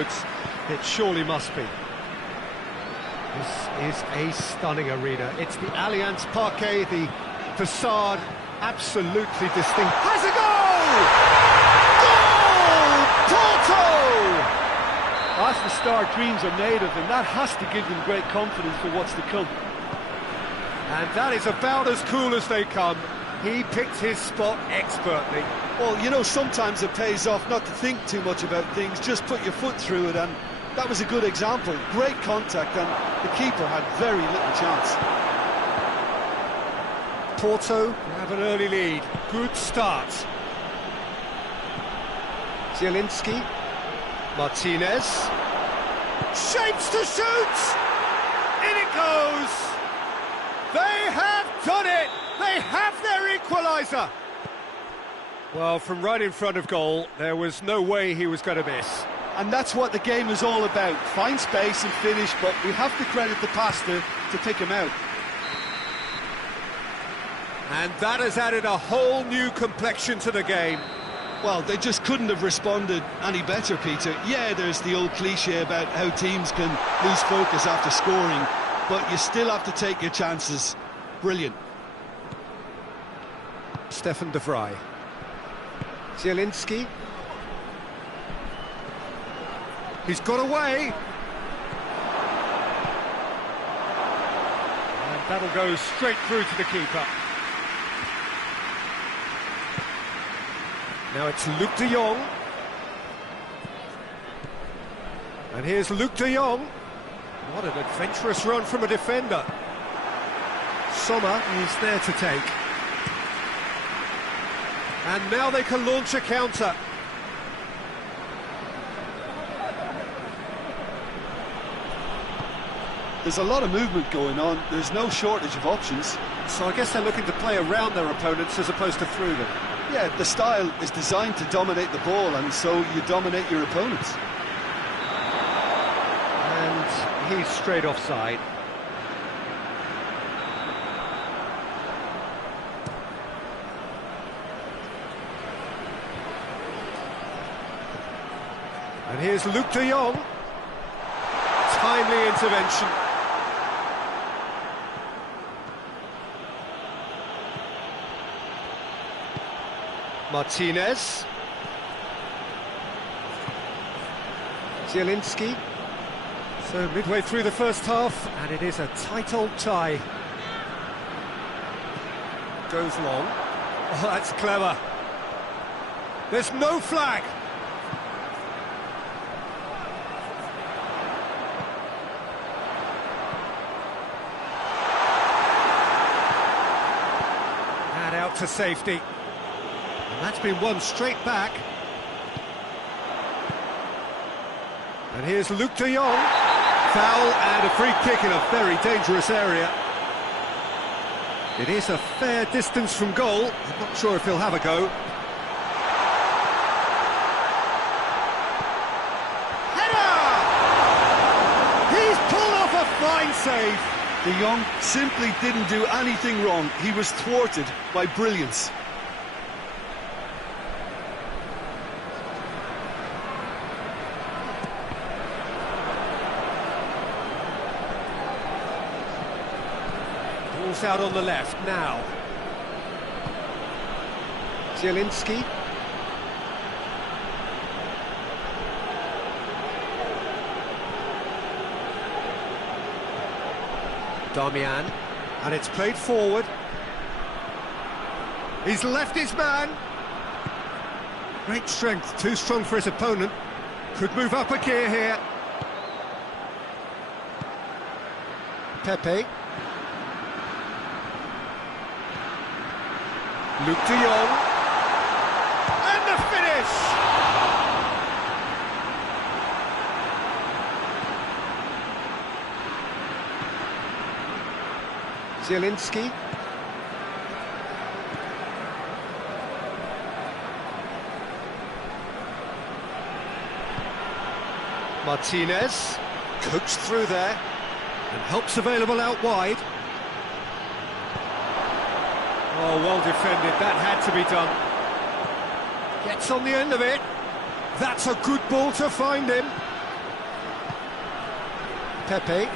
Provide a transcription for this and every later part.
It surely must be. This is a stunning arena. It's the Allianz Parquet, the facade, absolutely distinct. Has a goal! Goal! Porto! That's the start dreams are made of, and that has to give them great confidence for what's to come. And that is about as cool as they come. He picked his spot expertly. Well, you know, sometimes it pays off not to think too much about things, just put your foot through it, and that was a good example. Great contact, and the keeper had very little chance. Porto have an early lead. Good start. Zielinski. Martinez. Shapes to shoot! In it goes! They have done it! They have their equaliser! Well, from right in front of goal, there was no way he was going to miss. And that's what the game is all about. Find space and finish, but we have to credit the passer to pick him out. And that has added a whole new complexion to the game. Well, they just couldn't have responded any better, Peter. Yeah, there's the old cliche about how teams can lose focus after scoring, but you still have to take your chances. Brilliant. Stefan de Vrij. Zielinski. He's got away. And that'll go straight through to the keeper. Now it's Luuk de Jong. And here's Luuk de Jong. What an adventurous run from a defender. Sommer is there to take. And now they can launch a counter. There's a lot of movement going on. There's no shortage of options. So I guess they're looking to play around their opponents as opposed to through them. Yeah, the style is designed to dominate the ball, and so you dominate your opponents. And he's straight offside. And here's Luuk de Jong. Timely intervention. Martinez. Zielinski. So midway through the first half, and it is a tight old tie. Goes long. Oh, that's clever. There's no flag. And out to safety. And that's been won straight back. And here's Luuk de Jong. Foul and a free kick in a very dangerous area. It is a fair distance from goal. I'm not sure if he'll have a go. Header! He's pulled off a fine save. De Jong simply didn't do anything wrong. He was thwarted by brilliance. Ball's out on the left now. Zielinski. Darmian. And it's played forward. He's left his man. Great strength, too strong for his opponent. Could move up a gear here. Pepe. Luuk de Jong. And the finish! Zielinski. Martinez. Cooks through there. And help's available out wide. Oh, well defended, that had to be done. Gets on the end of it. That's a good ball to find him. Pepe.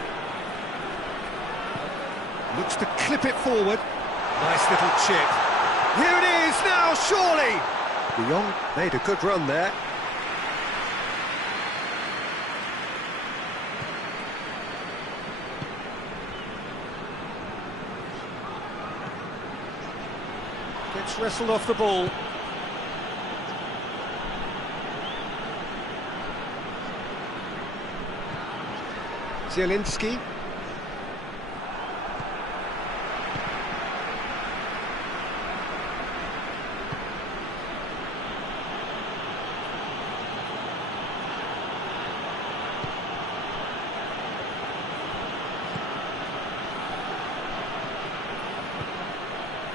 Looks to clip it forward. Nice little chip. Here it is now, surely! De Jong made a good run there. Gets wrestled off the ball. Zielinski.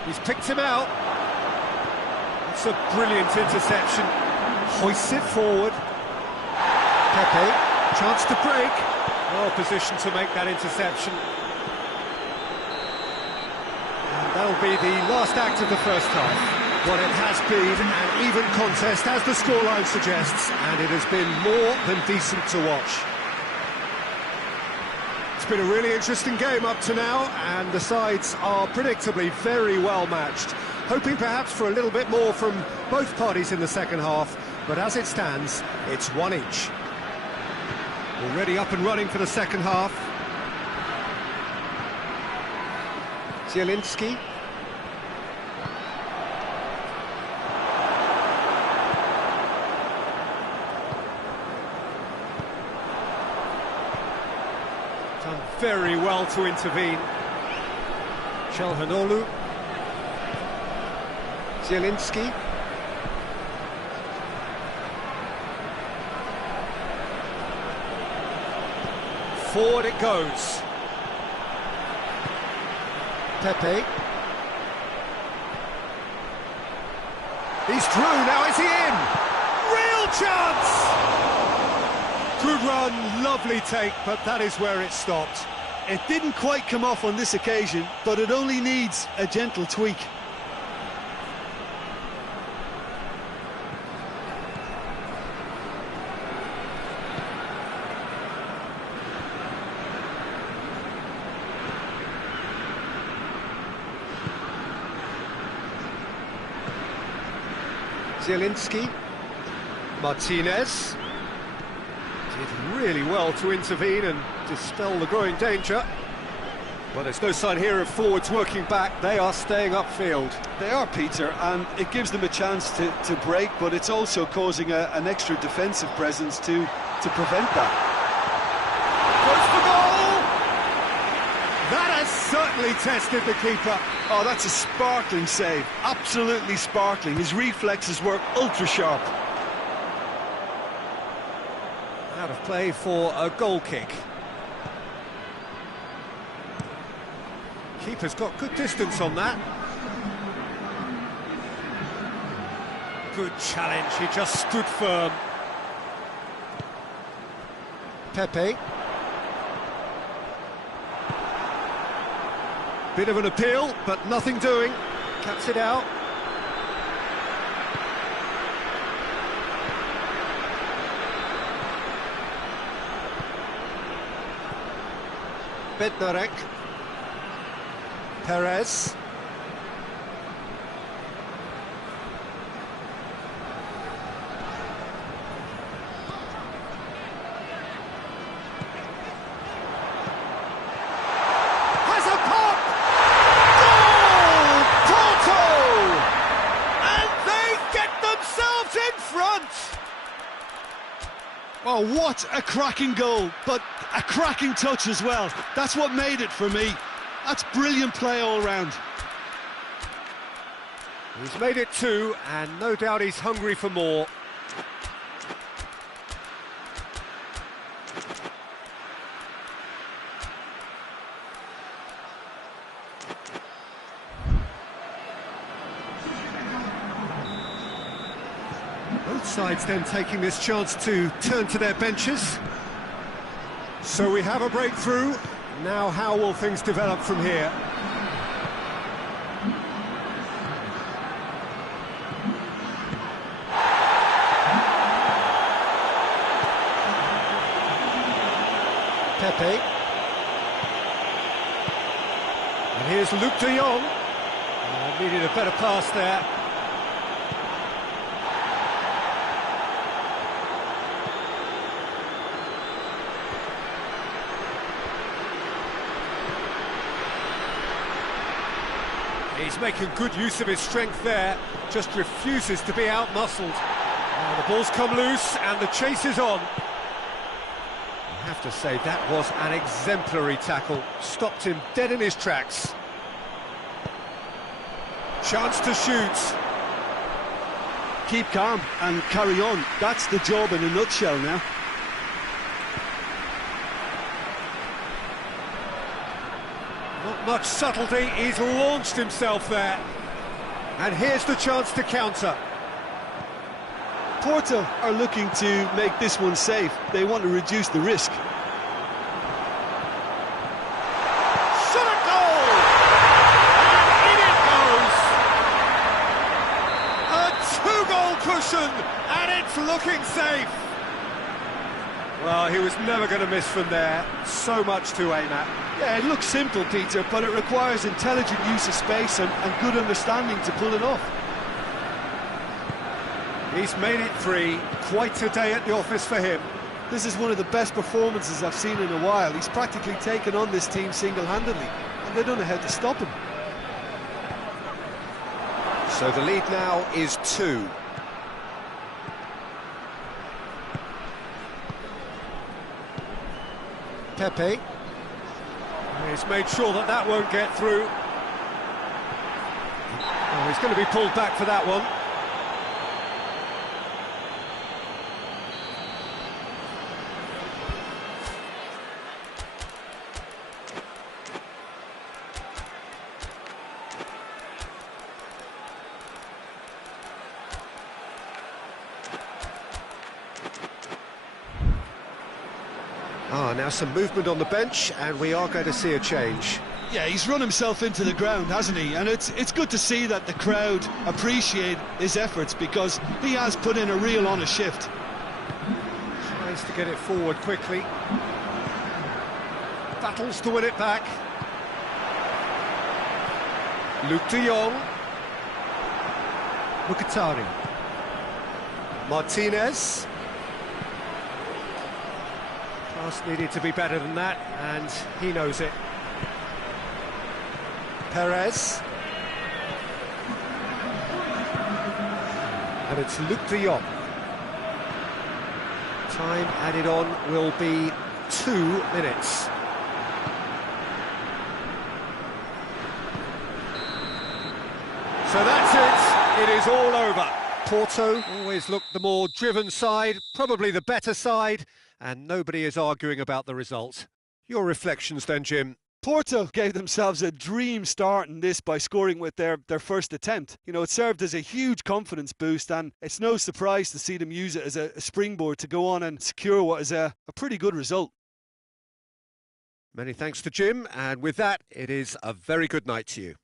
He's picked him out. It's a brilliant interception. Hoists it forward. Pepe, chance to break. Well positioned to make that interception. And that'll be the last act of the first half. Well, it has been an even contest, as the scoreline suggests, and it has been more than decent to watch. It's been a really interesting game up to now, and the sides are predictably very well matched. Hoping perhaps for a little bit more from both parties in the second half, but as it stands, it's one each. Already up and running for the second half. Zielinski. Done very well to intervene. Çalhanoğlu. Zielinski. Forward it goes. Pepe. He's through, now is he in? Real chance! Good run, lovely take, but that is where it stopped. It didn't quite come off on this occasion, but it only needs a gentle tweak. Zielinski. Martinez. Did really well to intervene and dispel the growing danger. Well, there's no sign here of forwards working back. They are staying upfield. They are, Peter, and it gives them a chance to break, but it's also causing an extra defensive presence to prevent that. Goes for goal! That has certainly tested the keeper. Oh, that's a sparkling save. Absolutely sparkling. His reflexes were ultra-sharp. Out of play for a goal kick. Keeper's got good distance on that. Good challenge, he just stood firm. Pepe. Bit of an appeal, but nothing doing. Cuts it out. Bednarek. Perez. Has a pop! Goal! Porto! And they get themselves in front! Oh, what a cracking goal, but a cracking touch as well. That's what made it for me. That's brilliant play all round. He's made it two, and no doubt he's hungry for more. Both sides then taking this chance to turn to their benches. So we have a breakthrough. Now how will things develop from here? Pepe. And here's Luke de Jong. Needed a better pass there. He's making good use of his strength there, just refuses to be out-muscled. The ball's come loose and the chase is on. I have to say, that was an exemplary tackle. Stopped him dead in his tracks. Chance to shoot. Keep calm and carry on. That's the job in a nutshell now. Not much subtlety, he's launched himself there. And here's the chance to counter. Porto are looking to make this one safe. They want to reduce the risk. Shot a goal! And in it goes! A two-goal cushion, and it's looking safe. Well, he was never going to miss from there. So much to aim at. Yeah, it looks simple, Peter, but it requires intelligent use of space and good understanding to pull it off. He's made it 3. Quite a day at the office for him. This is one of the best performances I've seen in a while. He's practically taken on this team single-handedly, and they don't know how to stop him. So the lead now is 2. Pepe. He's made sure that that won't get through. Oh, he's going to be pulled back for that one. Now some movement on the bench, and we are going to see a change. Yeah, he's run himself into the ground, hasn't he? And it's good to see that the crowd appreciate his efforts, because he has put in a real honest shift. Tries to get it forward quickly. Battles to win it back. Luke de Jong. Mkhitaryan. Martinez. Pass needed to be better than that, and he knows it. Perez. And it's Luke de Jong. Time added on will be 2 minutes. So that's it. It is all over. Porto always looked the more driven side, probably the better side, and nobody is arguing about the result. Your reflections then, Jim? Porto gave themselves a dream start in this by scoring with their first attempt. You know, it served as a huge confidence boost, and it's no surprise to see them use it as a springboard to go on and secure what is a pretty good result. Many thanks to Jim, and with that, it is a very good night to you.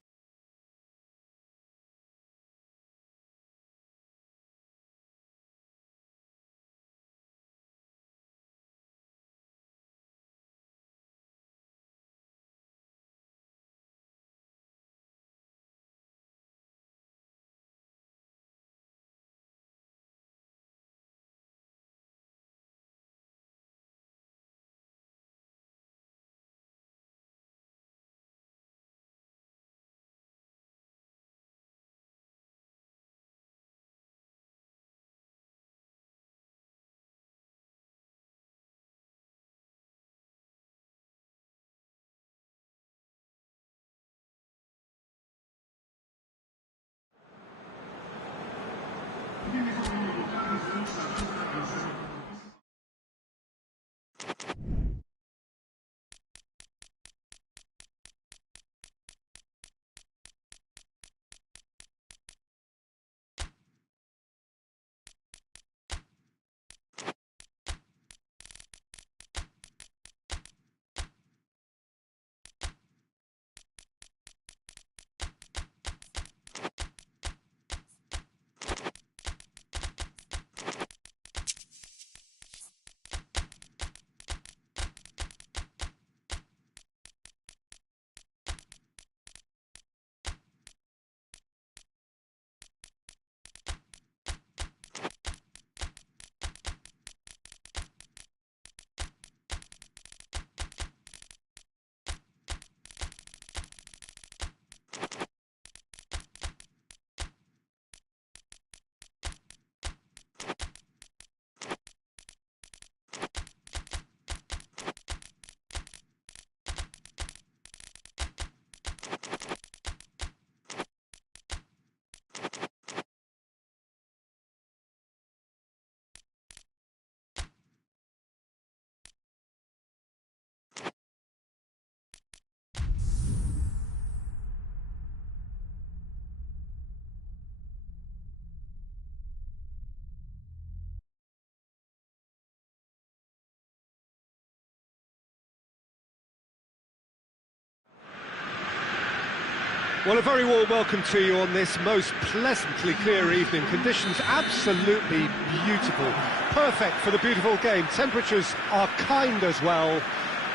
Well, a very warm welcome to you on this most pleasantly clear evening. Conditions absolutely beautiful. Perfect for the beautiful game. Temperatures are kind as well.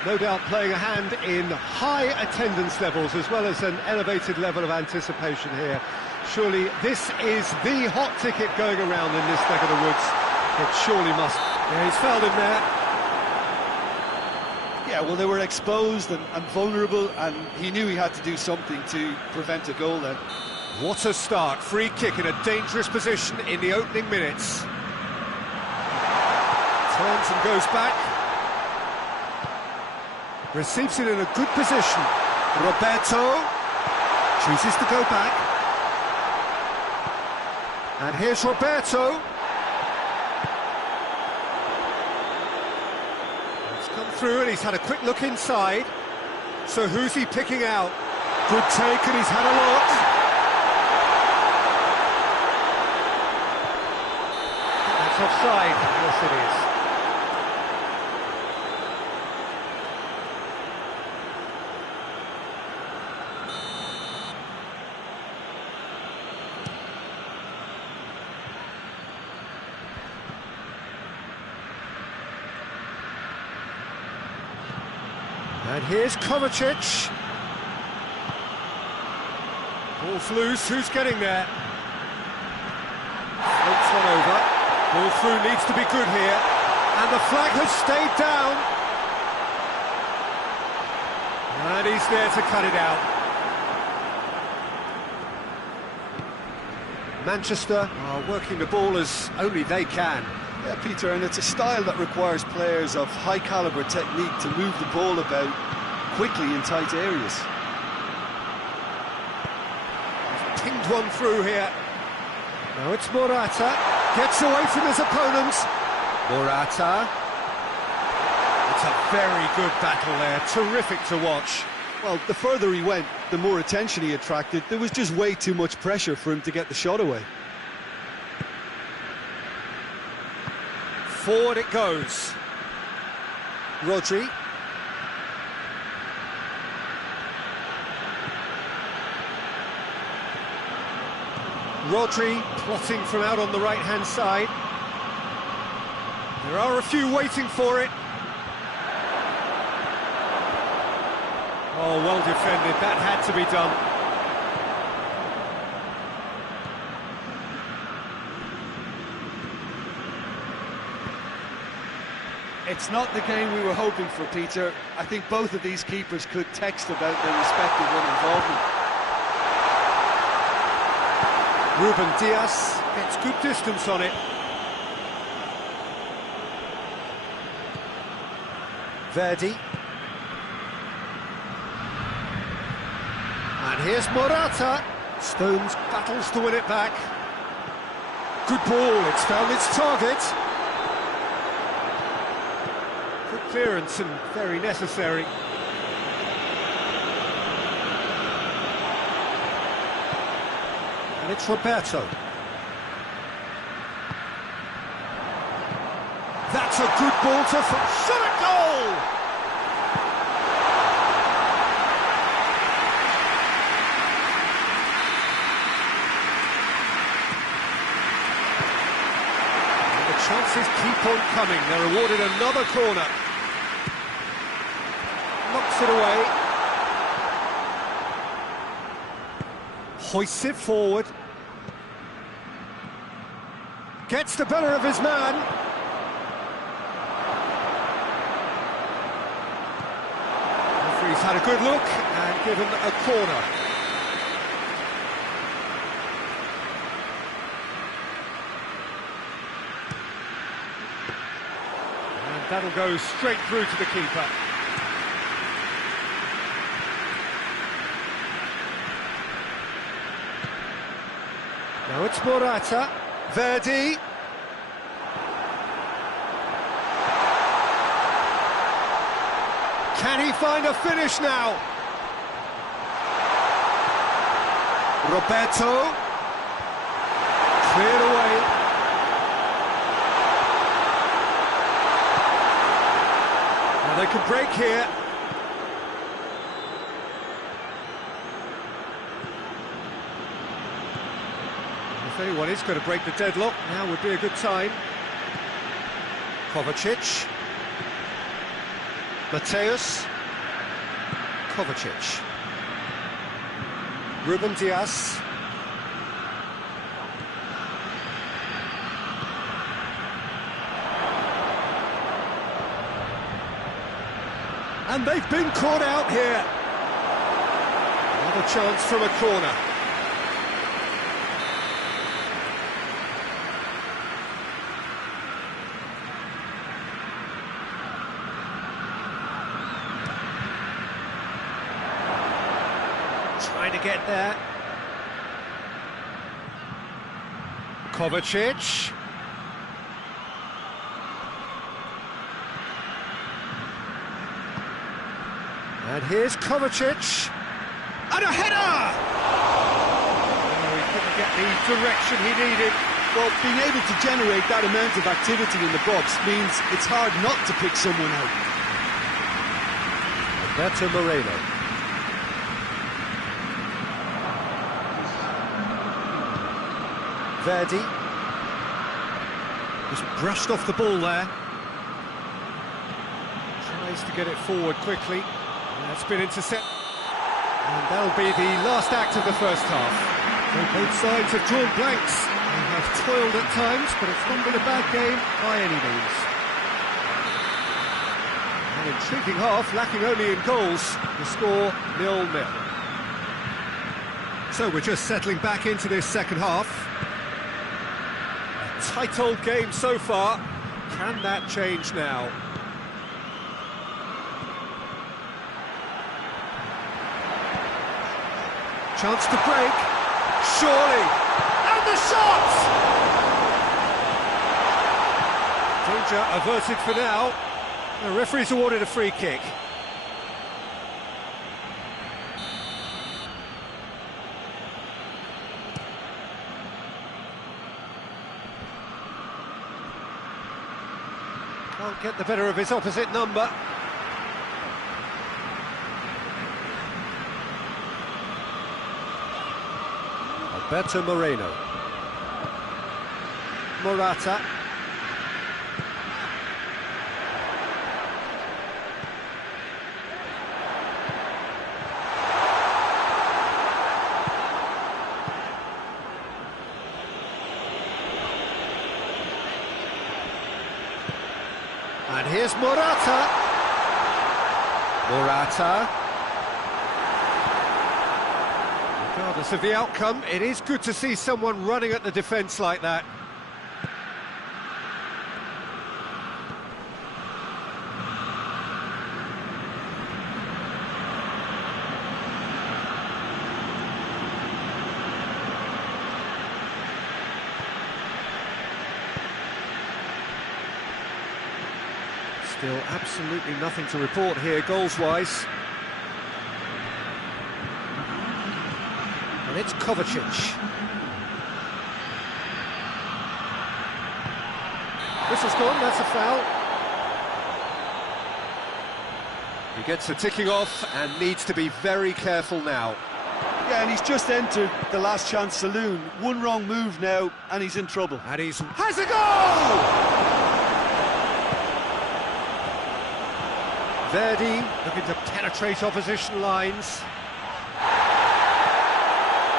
No doubt playing a hand in high attendance levels as well as an elevated level of anticipation here. Surely this is the hot ticket going around in this neck of the woods. It surely must. Yeah, he's fouled him there. Yeah, well, they were exposed and vulnerable, and he knew he had to do something to prevent a goal then. What a start. Free kick in a dangerous position in the opening minutes. Turns and goes back. Receives it in a good position. Roberto chooses to go back. And here's Roberto. Come through and he's had a quick look inside. So who's he picking out? Good take and he's had a lot. That's offside. Yes, it is. And here's Kovacic. Ball's loose, who's getting there? Floats one over. Ball through needs to be good here. And the flag has stayed down. And he's there to cut it out. Manchester are working the ball as only they can. Yeah, Peter, and it's a style that requires players of high-caliber technique to move the ball about quickly in tight areas. Pinged one through here. Now it's Morata. Gets away from his opponent. Morata. It's a very good battle there. Terrific to watch. Well, the further he went, the more attention he attracted. There was just way too much pressure for him to get the shot away. Forward it goes. Rodri. Rodri plotting from out on the right-hand side. There are a few waiting for it. Oh, well defended. That had to be done. It's not the game we were hoping for, Peter. I think both of these keepers could text about their respective involvement. Ruben Dias gets good distance on it. Verdi. And here's Morata. Stones battles to win it back. Good ball, it's found its target. Good clearance and very necessary. And it's Roberto. That's a good ball to shot a goal! And the chances keep on coming. They're awarded another corner. Knocks it away. Hoists it forward. Gets the better of his man. Referee's had a good look and given a corner. And that'll go straight through to the keeper. Now it's Morata. Verdi. Can he find a finish now? Roberto. Cleared away. Now they can break here. If anyone is going to break the deadlock, now would be a good time. Kovacic. Mateus. Kovacic. Ruben Dias. And they've been caught out here. Another chance from a corner. Trying to get there. Kovacic. And here's Kovacic. And a header! Oh, he couldn't get the direction he needed. Well, being able to generate that amount of activity in the box means it's hard not to pick someone out. Alberto Moreno. Verdi. Just brushed off the ball there. Tries to get it forward quickly. That's been intercepted. And that'll be the last act of the first half. So both sides have drawn blanks. They have toiled at times, but it's not been a bad game by any means. An intriguing half, lacking only in goals. The score 0-0. So we're just settling back into this second half. A tight old game so far. Can that change now? Chance to break, surely, and the shot! Danger averted for now. The referee's awarded a free kick. Can't get the better of his opposite number. Alberto Moreno. Morata. And here's Morata. Morata. Regardless of the outcome, it is good to see someone running at the defence like that. Still absolutely nothing to report here, goals-wise. And it's Kovacic. Whistle's gone, that's a foul. He gets the ticking off and needs to be very careful now. Yeah, and he's just entered the last chance saloon. One wrong move now, and he's in trouble. And he's... has a goal! Verdi looking to penetrate opposition lines.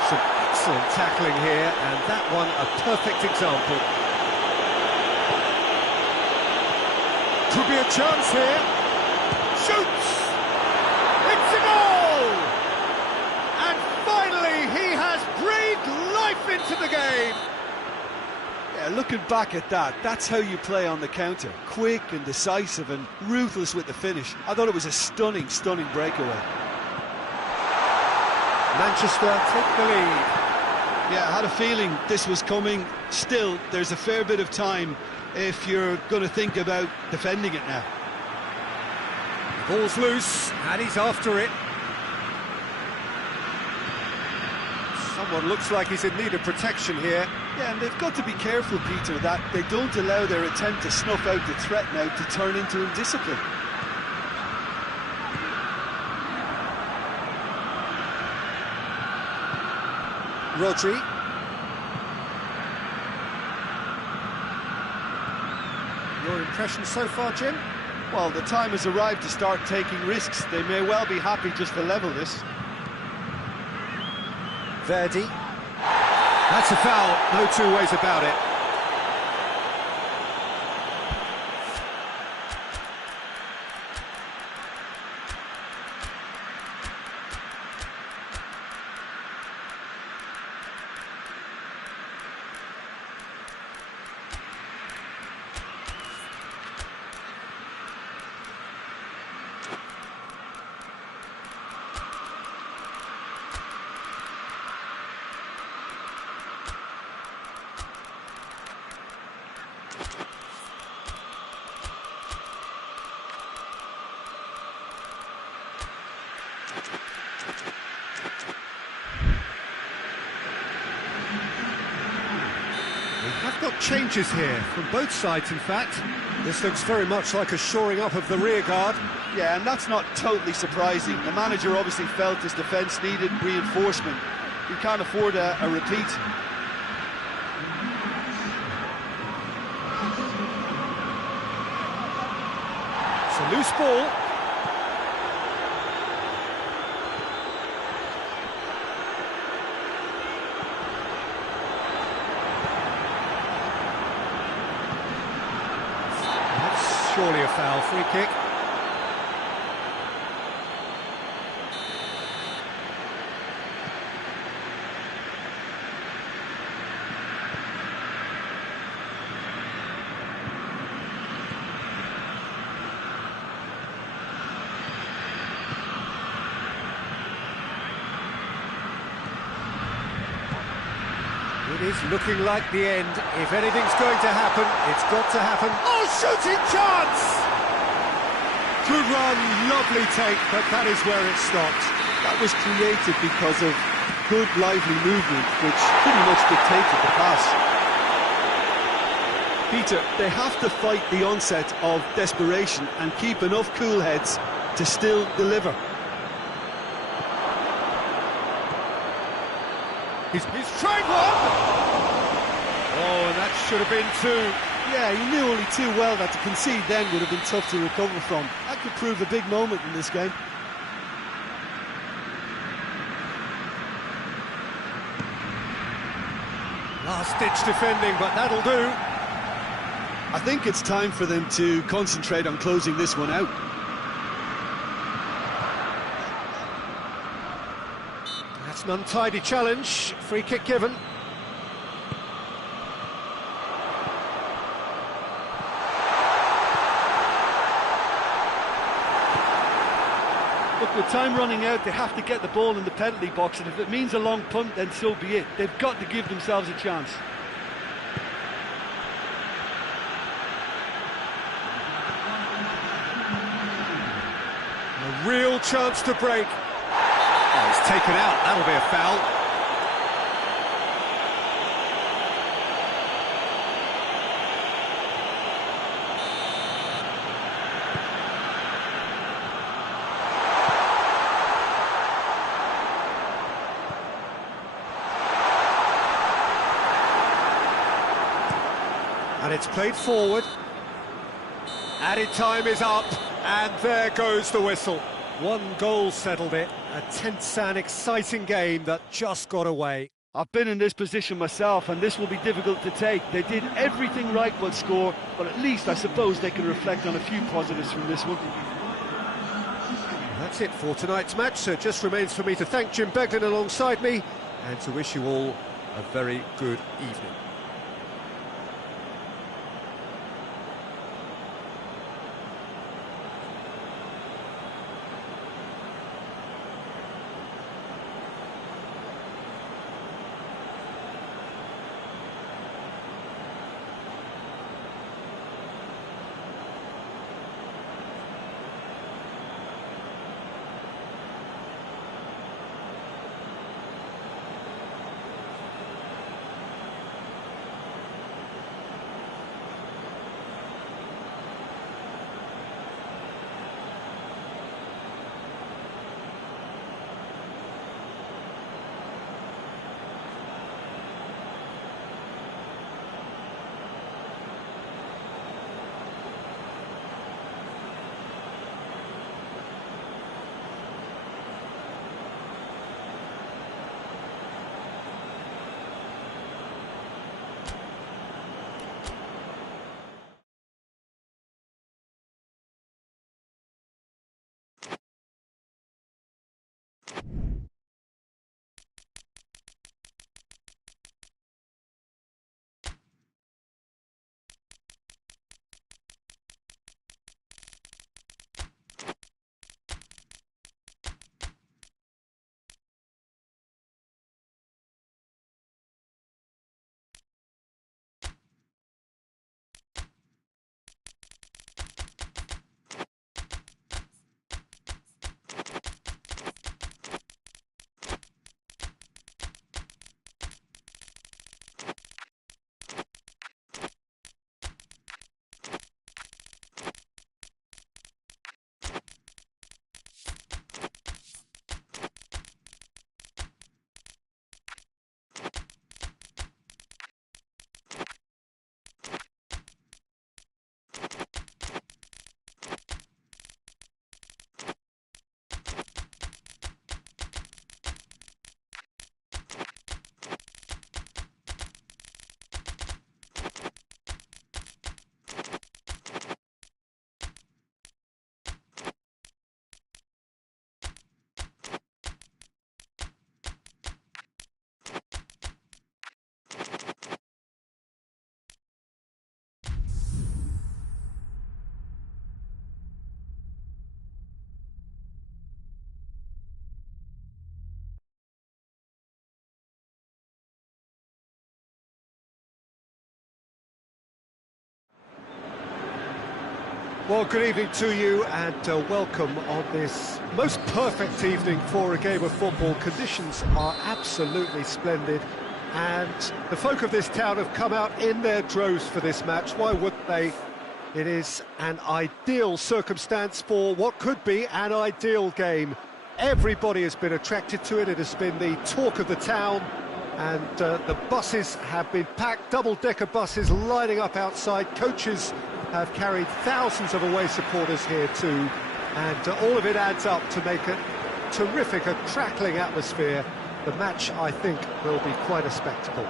Some excellent tackling here, and that one a perfect example. Could be a chance here. Shoots! It's a goal! And finally he has breathed life into the game. Yeah, looking back at that, that's how you play on the counter. Quick and decisive and ruthless with the finish. I thought it was a stunning, stunning breakaway. Manchester take the lead. Yeah, I had a feeling this was coming. Still, there's a fair bit of time if you're going to think about defending it now. Ball's loose, and he's after it. Someone looks like he's in need of protection here. Yeah, and they've got to be careful, Peter, that they don't allow their attempt to snuff out the threat now to turn into indiscipline. Rodri. impressions so far, Jim? Well, the time has arrived to start taking risks. They may well be happy just to level this. Verdi. That's a foul, no two ways about it. We have got changes here, from both sides in fact. This looks very much like a shoring up of the rear guard. Yeah, and that's not totally surprising. The manager obviously felt his defence needed reinforcement. He can't afford a repeat. It's a loose ball. That's surely a foul, free kick. It is looking like the end. If anything's going to happen, it's got to happen. Oh, shooting chance! Good run, lovely take, but that is where it stopped. That was created because of good, lively movement, which pretty much dictated the pass. Peter, they have to fight the onset of desperation and keep enough cool heads to still deliver. He's tried one! Oh, and that should have been two. Yeah, he knew only too well that to concede then would have been tough to recover from. That could prove a big moment in this game. Last-ditch defending, but that'll do. I think it's time for them to concentrate on closing this one out. That's an untidy challenge. Free kick given. Look, with time running out, they have to get the ball in the penalty box, and if it means a long punt, then so be it. They've got to give themselves a chance. A real chance to break. Oh, he's taken out. That'll be a foul. And it's played forward. Added time is up, and there goes the whistle. One goal settled it. A tense and exciting game that just got away. I've been in this position myself, and this will be difficult to take. They did everything right but score, but at least I suppose they can reflect on a few positives from this one. That's it for tonight's match, so it just remains for me to thank Jim Beglin alongside me and to wish you all a very good evening. Well, good evening to you and welcome on this most perfect evening for a game of football. Conditions are absolutely splendid and the folk of this town have come out in their droves for this match. Why wouldn't they? It is an ideal circumstance for what could be an ideal game. Everybody has been attracted to it. It has been the talk of the town and the buses have been packed, double-decker buses lining up outside. Coaches have carried thousands of away supporters here too, and all of it adds up to make it terrific, a crackling atmosphere. The match, I think, will be quite a spectacle.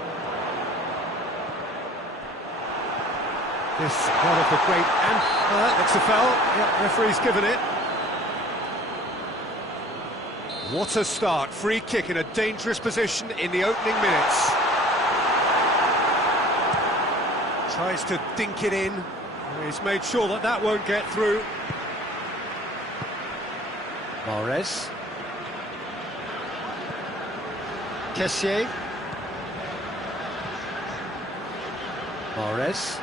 This one of the great, and that's a foul. Yep, referee's given it. What a start, free kick in a dangerous position in the opening minutes. Tries to dink it in. He's made sure that that won't get through. Mahrez. Kessié. Mahrez.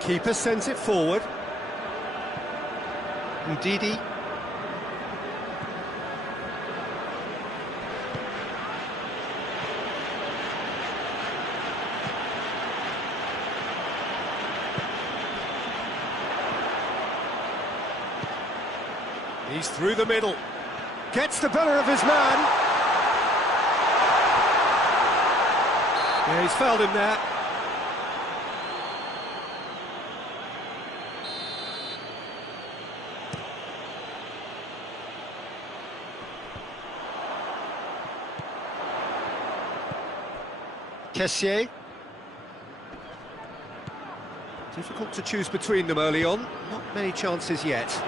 Keeper sends it forward. Ndidi. He's through the middle. Gets the better of his man. Yeah, he's fouled him there. Kessié. Difficult to choose between them early on. Not many chances yet.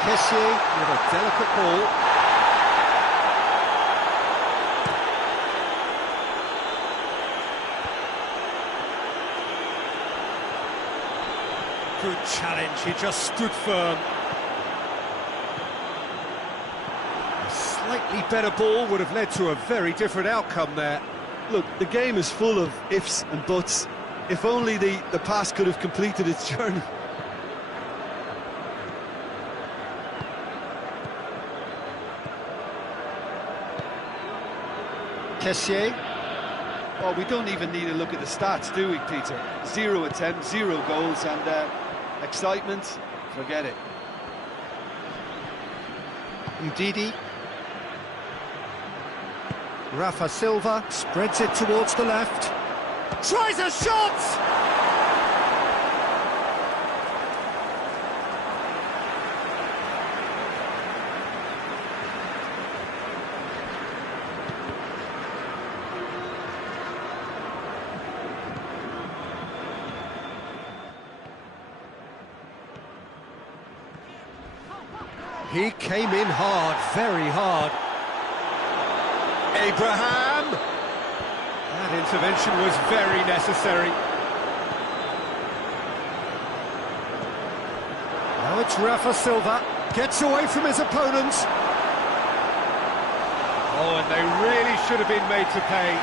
Kessié with a delicate ball. Good challenge, he just stood firm. A slightly better ball would have led to a very different outcome there. Look, the game is full of ifs and buts. If only the pass could have completed its journey. Kessié. Well, we don't even need to look at the stats, do we, Peter? 0 attempts, 0 goals, and excitement, forget it. Ndidi. Rafa Silva spreads it towards the left. Tries a shot! He came in hard, very hard. Abraham! That intervention was very necessary. Now it's Rafa Silva, gets away from his opponent. Oh, and they really should have been made to pay.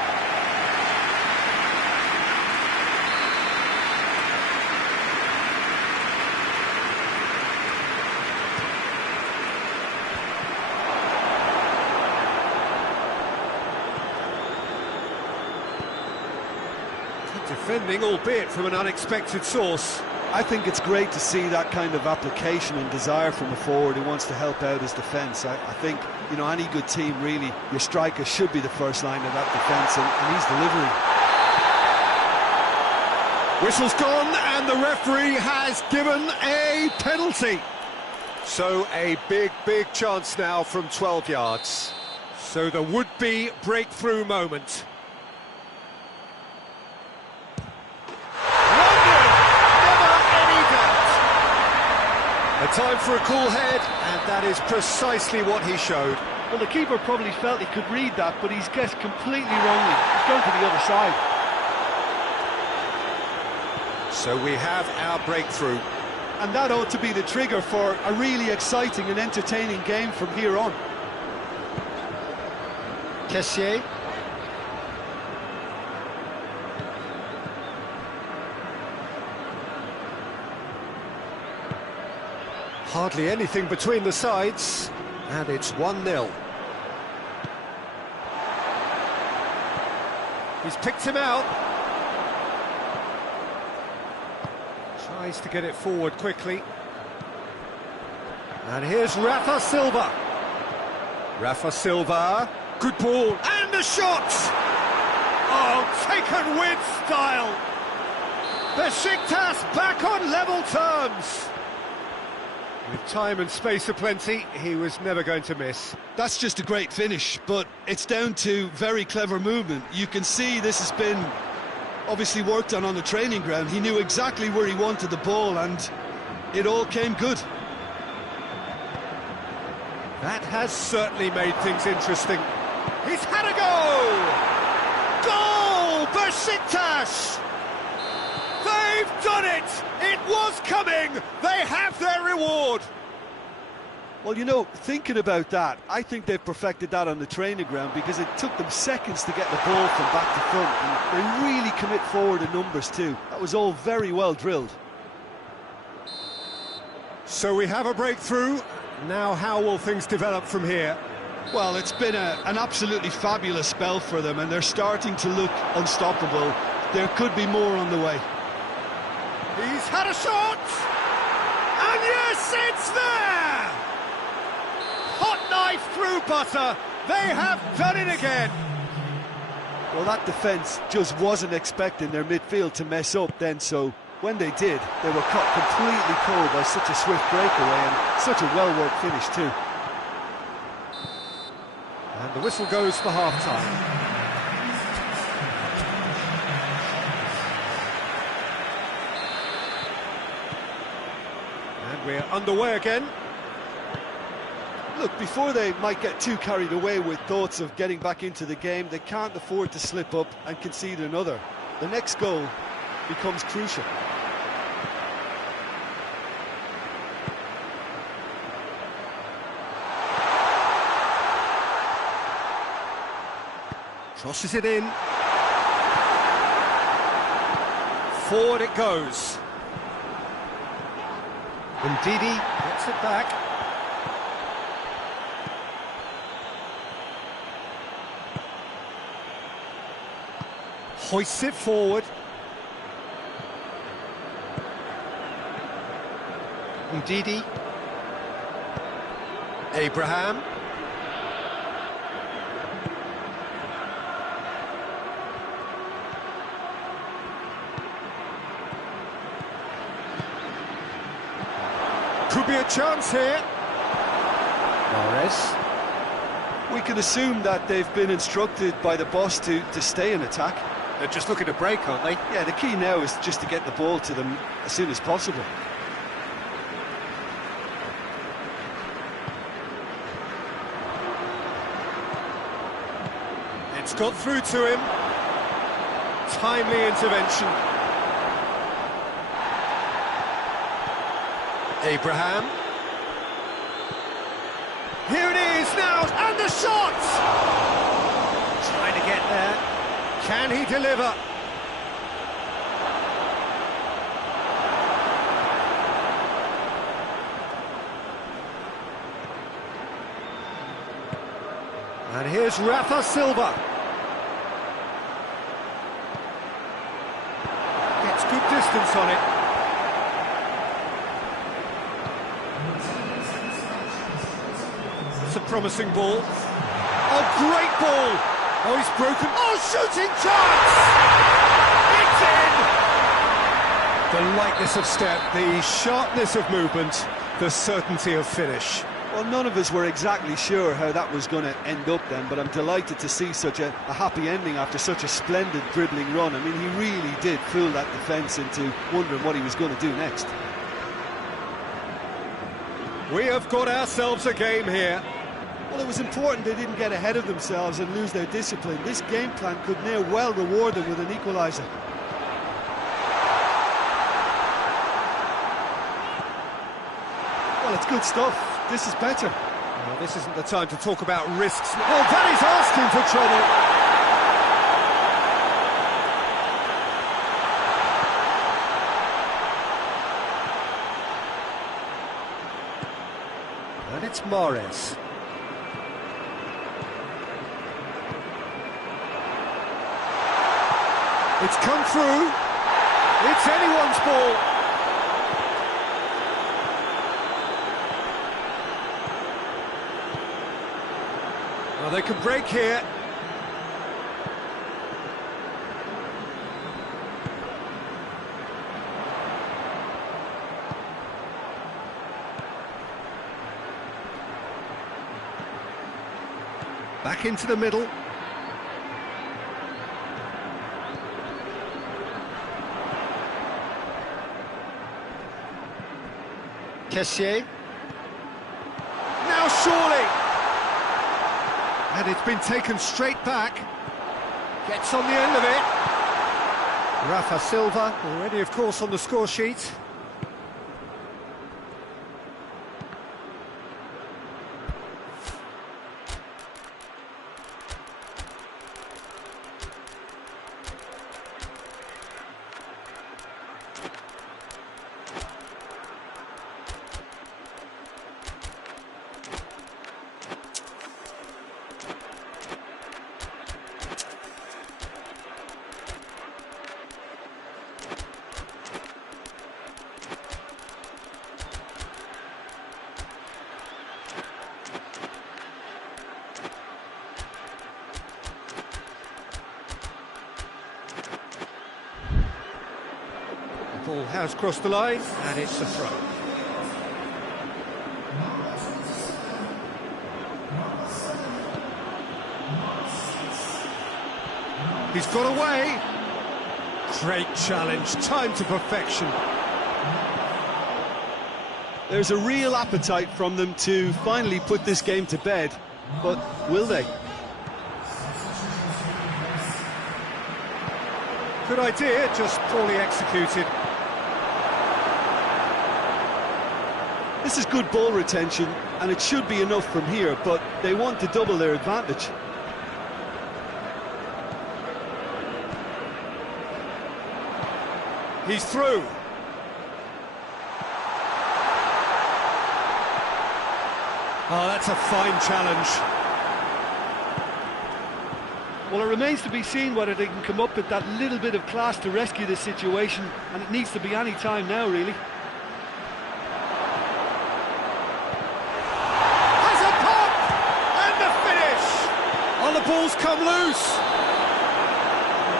Defending, albeit from an unexpected source. I think it's great to see that kind of application and desire from a forward who wants to help out his defence. I think, you know, any good team, really, your striker should be the first line of that defence, and he's delivering. Whistle's gone, and the referee has given a penalty. So a big chance now from 12 yards. So the would-be breakthrough moment. A time for a cool head, and that is precisely what he showed. Well, the keeper probably felt he could read that, but he's guessed completely wrongly. He's going to the other side. So we have our breakthrough. And that ought to be the trigger for a really exciting and entertaining game from here on. Kessié. Hardly anything between the sides, and it's 1-0. He's picked him out. Tries to get it forward quickly. And here's Rafa Silva. Rafa Silva, good ball, and the shot! Oh, taken with style! Besiktas back on level terms! With time and space aplenty, he was never going to miss. That's just a great finish, but it's down to very clever movement. You can see this has been obviously worked on the training ground. He knew exactly where he wanted the ball, and it all came good. That has certainly made things interesting. He's had a go! Goal! Besiktas! They've done it! It was coming! They have their reward! Well, you know, thinking about that, I think they've perfected that on the training ground, because it took them seconds to get the ball from back to front, and they really commit forward in numbers too. That was all very well drilled. So we have a breakthrough. Now how will things develop from here? Well, it's been an absolutely fabulous spell for them, and they're starting to look unstoppable. There could be more on the way. He's had a shot! And yes, it's there! Hot knife through butter. They have done it again. Well, that defence just wasn't expecting their midfield to mess up then, so when they did, they were caught completely cold by such a swift breakaway and such a well-worked finish too. And the whistle goes for half-time. And we're underway again. Look, before they might get too carried away with thoughts of getting back into the game, they can't afford to slip up and concede another. The next goal becomes crucial. Crosses it in. Forward it goes. Ndidi gets it back. Hoists it forward. Ndidi. Abraham. Could be a chance here. Mahrez. We can assume that they've been instructed by the boss to stay in attack. They're just looking to break, aren't they? Yeah, the key now is just to get the ball to them as soon as possible. It's got through to him. Timely intervention. Abraham. Here it is now, and the shot! Trying to get there. Can he deliver? And here's Rafa Silva. Gets good distance on it. It's a promising ball. Oh, great ball! Oh, he's broken. Oh, shooting chance! It's in! The lightness of step, the sharpness of movement, the certainty of finish. Well, none of us were exactly sure how that was going to end up then, but I'm delighted to see such a happy ending after such a splendid dribbling run. I mean, he really did fool that defence into wondering what he was going to do next. We have got ourselves a game here. Well, it was important they didn't get ahead of themselves and lose their discipline. This game plan could now well reward them with an equaliser. Well, it's good stuff. This is better. Well, this isn't the time to talk about risks. Well, that is asking for trouble. And it's Morris. It's come through. It's anyone's ball. Well, they can break here. Back into the middle. Kessié. Now surely! And it's been taken straight back. Gets on the end of it. Rafa Silva, already of course on the score sheet. Ball has crossed the line, and it's a throw. He's got away. Great challenge, time to perfection. There's a real appetite from them to finally put this game to bed, but will they? Good idea, just poorly executed. This is good ball retention, and it should be enough from here, but they want to double their advantage. He's through. Oh, that's a fine challenge. Well, it remains to be seen whether they can come up with that little bit of class to rescue this situation, and it needs to be any time now, really. Has a pop! And the finish! Oh, the ball's come loose!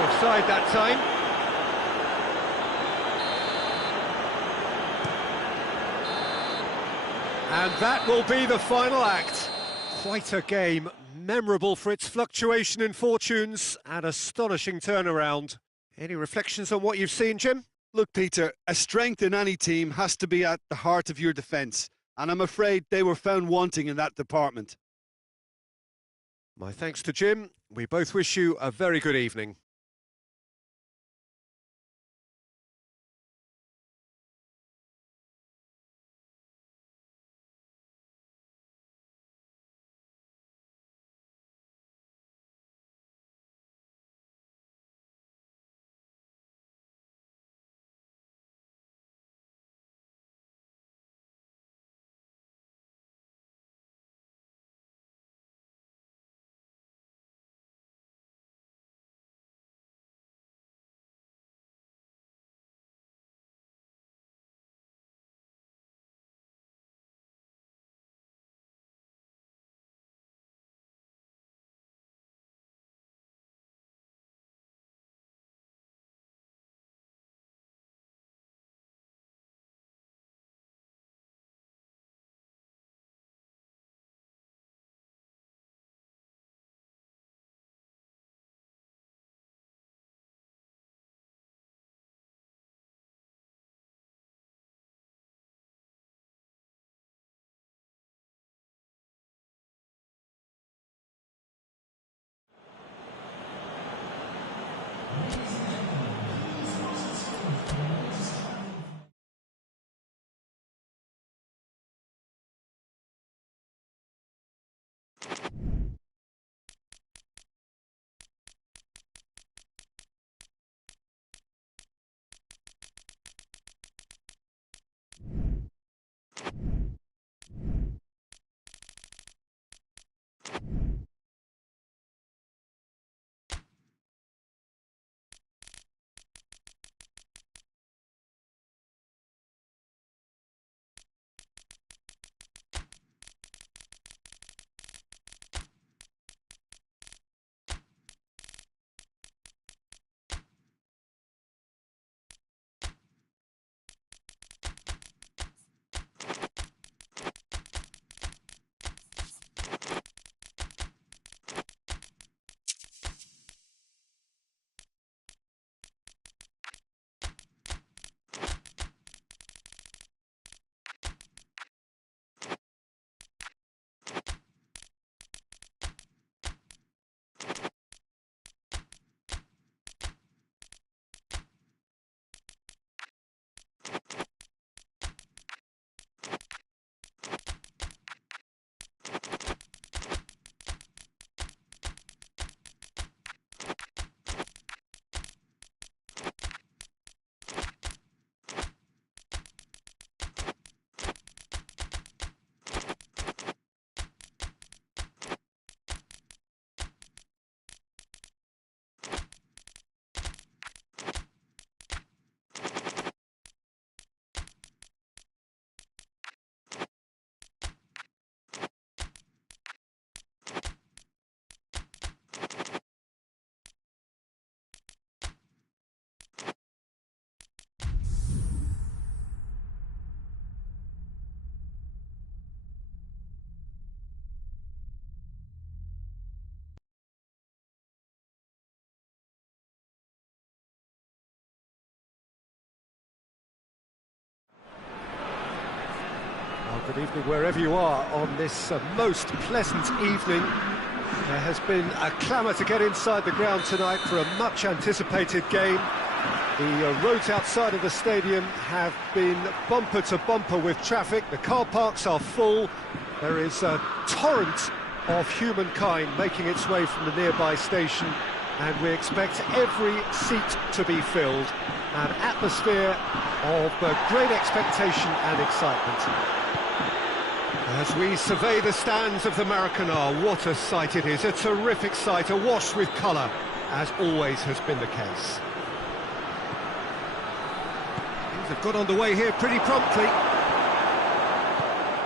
Offside that time. And that will be the final act. Quite a game, memorable for its fluctuation in fortunes and astonishing turnaround. Any reflections on what you've seen, Jim? Look, Peter, a strength in any team has to be at the heart of your defence, and I'm afraid they were found wanting in that department. My thanks to Jim. We both wish you a very good evening. Good evening wherever you are on this most pleasant evening. There has been a clamour to get inside the ground tonight for a much-anticipated game. The roads outside of the stadium have been bumper to bumper with traffic. The car parks are full. There is a torrent of humankind making its way from the nearby station, and we expect every seat to be filled. An atmosphere of great expectation and excitement. As we survey the stands of the Maracanã, what a sight it is, a terrific sight, awash with colour, as always has been the case. Things have got underway here pretty promptly.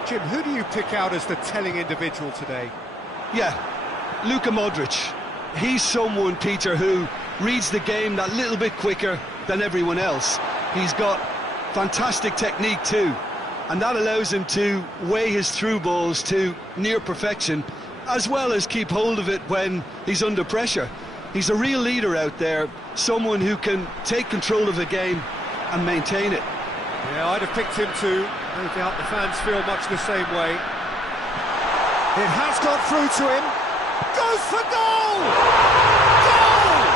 Jim, who do you pick out as the telling individual today? Yeah, Luka Modric. He's someone, Peter, who reads the game that little bit quicker than everyone else. He's got fantastic technique too, and that allows him to weigh his through balls to near perfection, as well as keep hold of it when he's under pressure. He's a real leader out there, someone who can take control of the game and maintain it. Yeah, I'd have picked him too. No doubt the fans feel much the same way. It has got through to him. Goes for goal! Goal!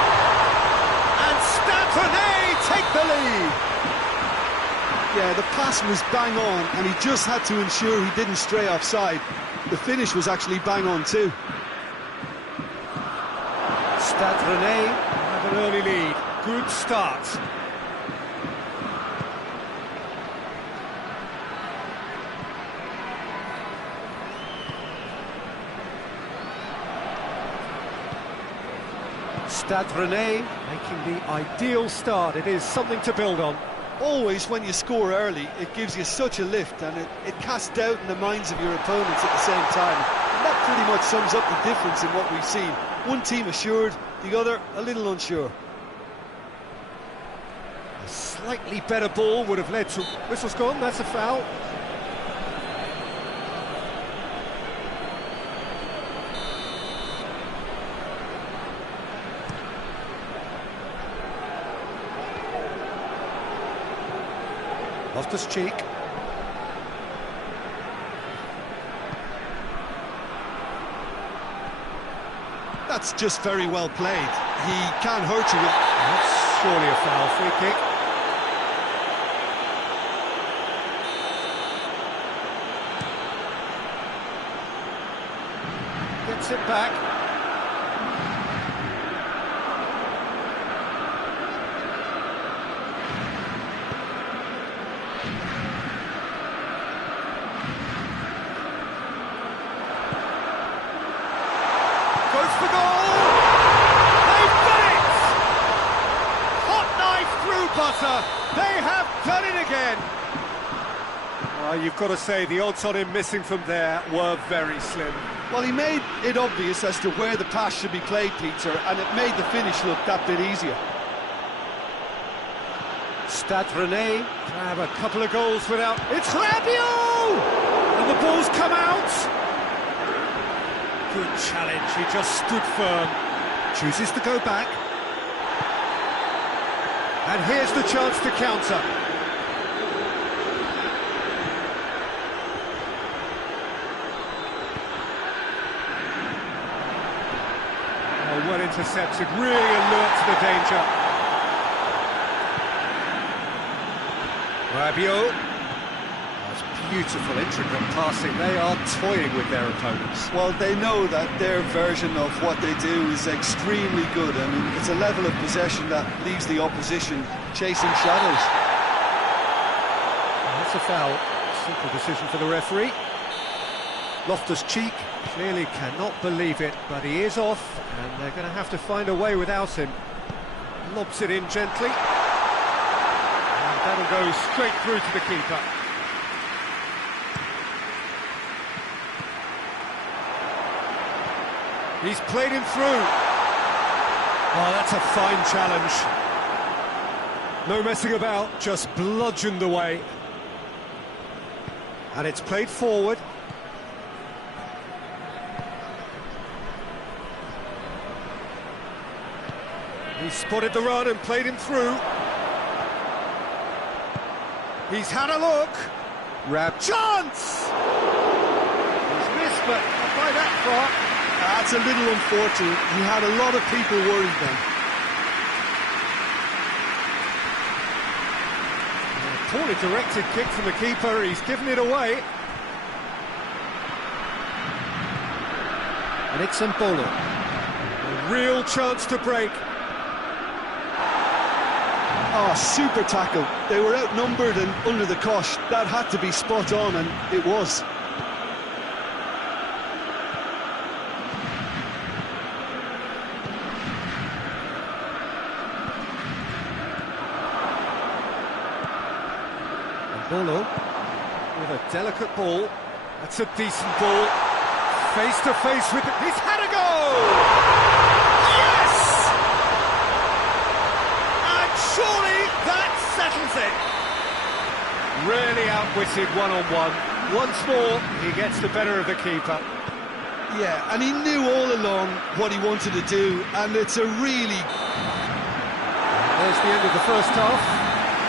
And Stade Rennais take the lead. Yeah, the pass was bang on, and he just had to ensure he didn't stray offside. The finish was actually bang on too. Stade Rennais have an early lead. Good start. Stade Rennais making the ideal start. It is something to build on. Always when you score early, it gives you such a lift, and it casts doubt in the minds of your opponents at the same time. And that pretty much sums up the difference in what we've seen. One team assured, the other a little unsure. A slightly better ball would have led to... Whistle's gone, that's a foul. Loftus-Cheek. That's just very well played. He can't hurt you with... That's surely a foul. Free kick. Gets it back. Goes for goal! They've done it! Hot knife through butter. They have done it again. You've got to say, the odds on him missing from there were very slim. Well, he made it obvious as to where the pass should be played, Peter, and it made the finish look that bit easier. Stade Rennais grab a couple of goals without... It's Rabiot! And the ball's come out! Good challenge, he just stood firm. Chooses to go back. And here's the chance to counter. Oh, well intercepted, really alert to the danger. Rabiot. Beautiful, intricate passing. They are toying with their opponents. Well, they know that their version of what they do is extremely good. I mean, it's a level of possession that leaves the opposition chasing shadows. That's a foul. Simple decision for the referee. Loftus-Cheek clearly cannot believe it, but he is off, and they're going to have to find a way without him. Lobs it in gently. And that'll go straight through to the keeper. He's played him through. Oh, that's a fine challenge. No messing about, just bludgeoned away. And it's played forward. He spotted the run and played him through. He's had a look. Rab chance! He's missed, but not by that far. That's a little unfortunate. He had a lot of people worried then. Poorly directed kick from the keeper, he's given it away. And it's Embolo. A real chance to break. Oh, super tackle. They were outnumbered and under the cosh. That had to be spot on, and it was. Embolo with a delicate ball. That's a decent ball. Face to face with it. He's had a goal! Yes! And surely that settles it. Really outwitted one-on-one. Once more, he gets the better of the keeper. Yeah, and he knew all along what he wanted to do, and it's a really... There's the end of the first half.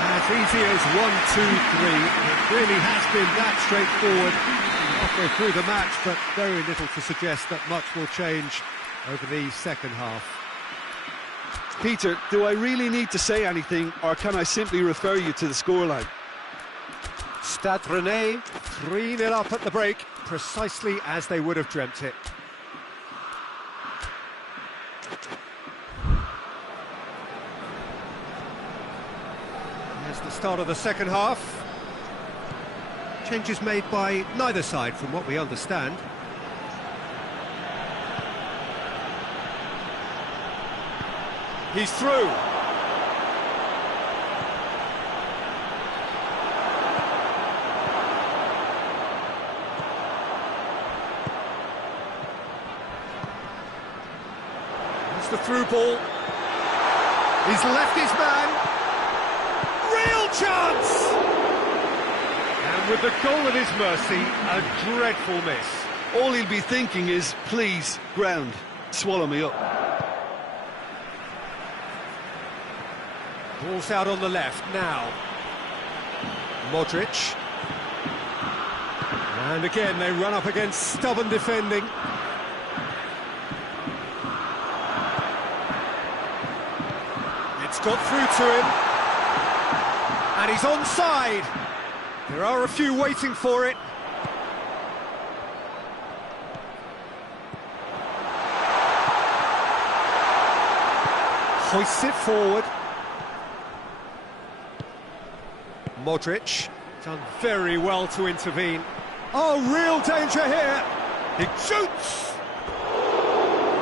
As easy as 1, 2, 3. It really has been that straightforward. Halfway through the match, but very little to suggest that much will change over the second half. Peter, do I really need to say anything, or can I simply refer you to the scoreline? Stade Rennais 3-0 up at the break, precisely as they would have dreamt it. Here's the start of the second half. Changes made by neither side, from what we understand. He's through. It's the through ball. He's left his man. Real chance! And with the goal at his mercy, a dreadful miss. All he'll be thinking is, please, ground, swallow me up. Ball's out on the left now. Modric. And again, they run up against stubborn defending. It's got through to him. And he's onside. There are a few waiting for it. Hoists it forward. Modric, done very well to intervene. Oh, real danger here. He shoots.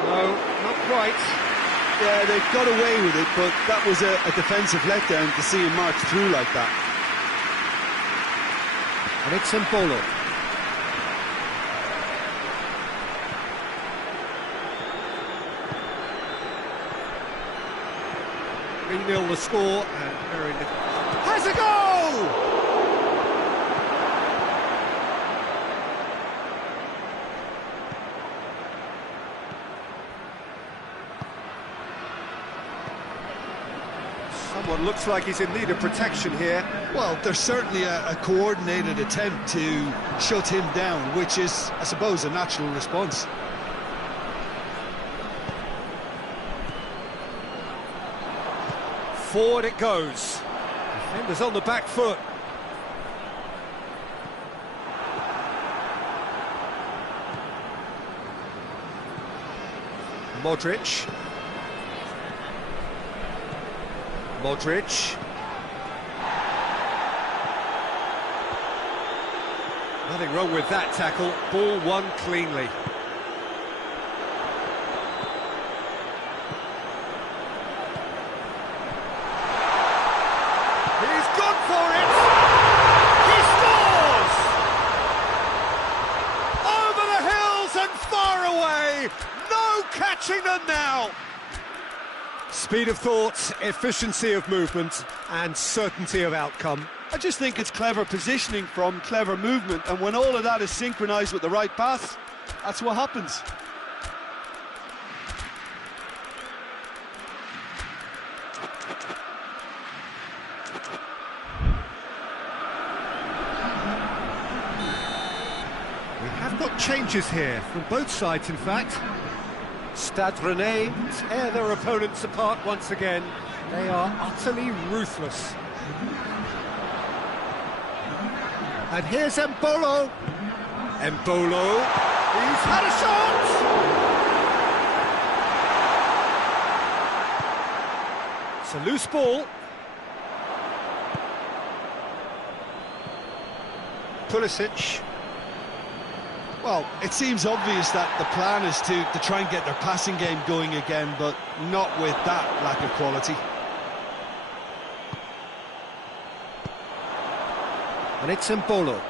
No, not quite. Yeah, they got away with it, but that was a defensive letdown to see him march through like that. And it's Embolo. Nil the score, and very little. Has a goal! Someone looks like he's in need of protection here. Well, there's certainly a coordinated attempt to shut him down, which is, I suppose, a natural response. Forward it goes. Defenders on the back foot. Modric. Modric. Nothing wrong with that tackle. Ball won cleanly. He's gone for it! He scores! Over the hills and far away! No catching them now! Speed of thought, efficiency of movement, and certainty of outcome. I just think it's clever positioning from clever movement, and when all of that is synchronised with the right pass, that's what happens. changes here, from both sides in fact. Stade Rennais tear their opponents apart once again. They are utterly ruthless. And here's Embolo. Embolo, he's had a shot! It's a loose ball. Pulisic. Well, it seems obvious that the plan is to try and get their passing game going again, but not with that lack of quality. And it's Embolo.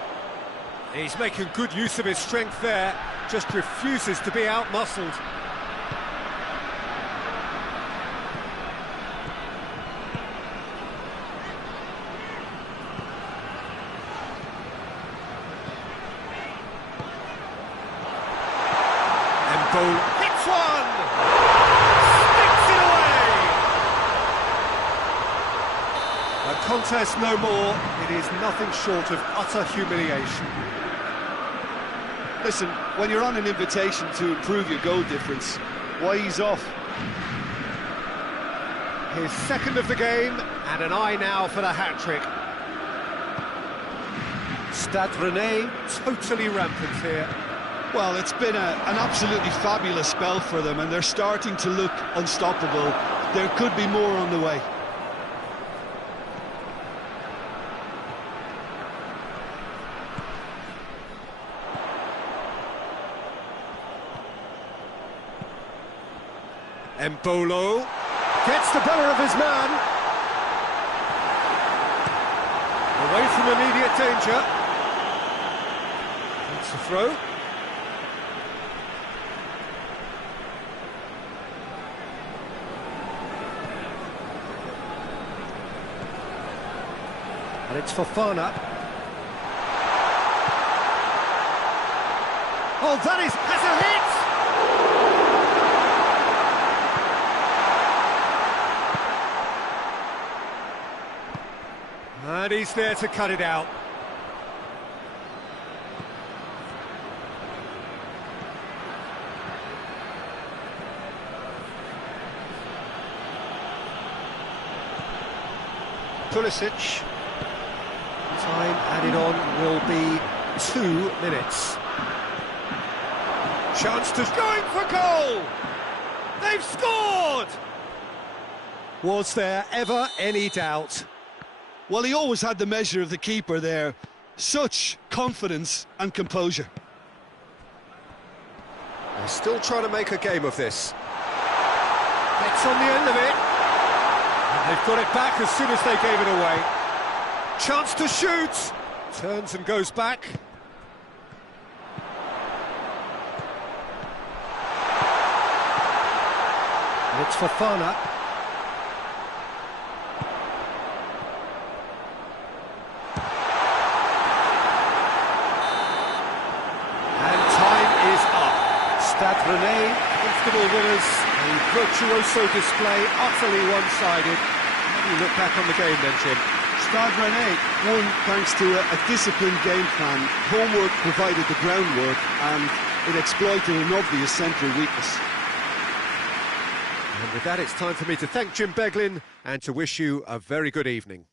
He's making good use of his strength there, just refuses to be out-muscled. Embolo hits one! Sticks it away! A contest no more. It is nothing short of utter humiliation. Listen, when you're on an invitation to improve your goal difference, why ease off? His second of the game, and an eye now for the hat-trick. Stade Rennais totally rampant here. Well, it's been an absolutely fabulous spell for them, and they're starting to look unstoppable. There could be more on the way. Embolo gets the better of his man. Away from immediate danger. It's a throw. And it's Fofana. Oh, that has a hit! And he's there to cut it out. Pulisic. Time added on will be 2 minutes. Chance to going for goal! They've scored! Was there ever any doubt? Well, he always had the measure of the keeper there. Such confidence and composure. They're still trying to make a game of this. Gets on the end of it. And they've got it back as soon as they gave it away. Chance to shoot. Turns and goes back. And it's Fofana. Stade Rennais, comfortable winners, a virtuoso display, utterly one-sided. How do you look back on the game then, Jim? Stade Rennais won thanks to a disciplined game plan. Homework provided the groundwork, and it exploited an obvious central weakness. And with that, it's time for me to thank Jim Beglin and to wish you a very good evening.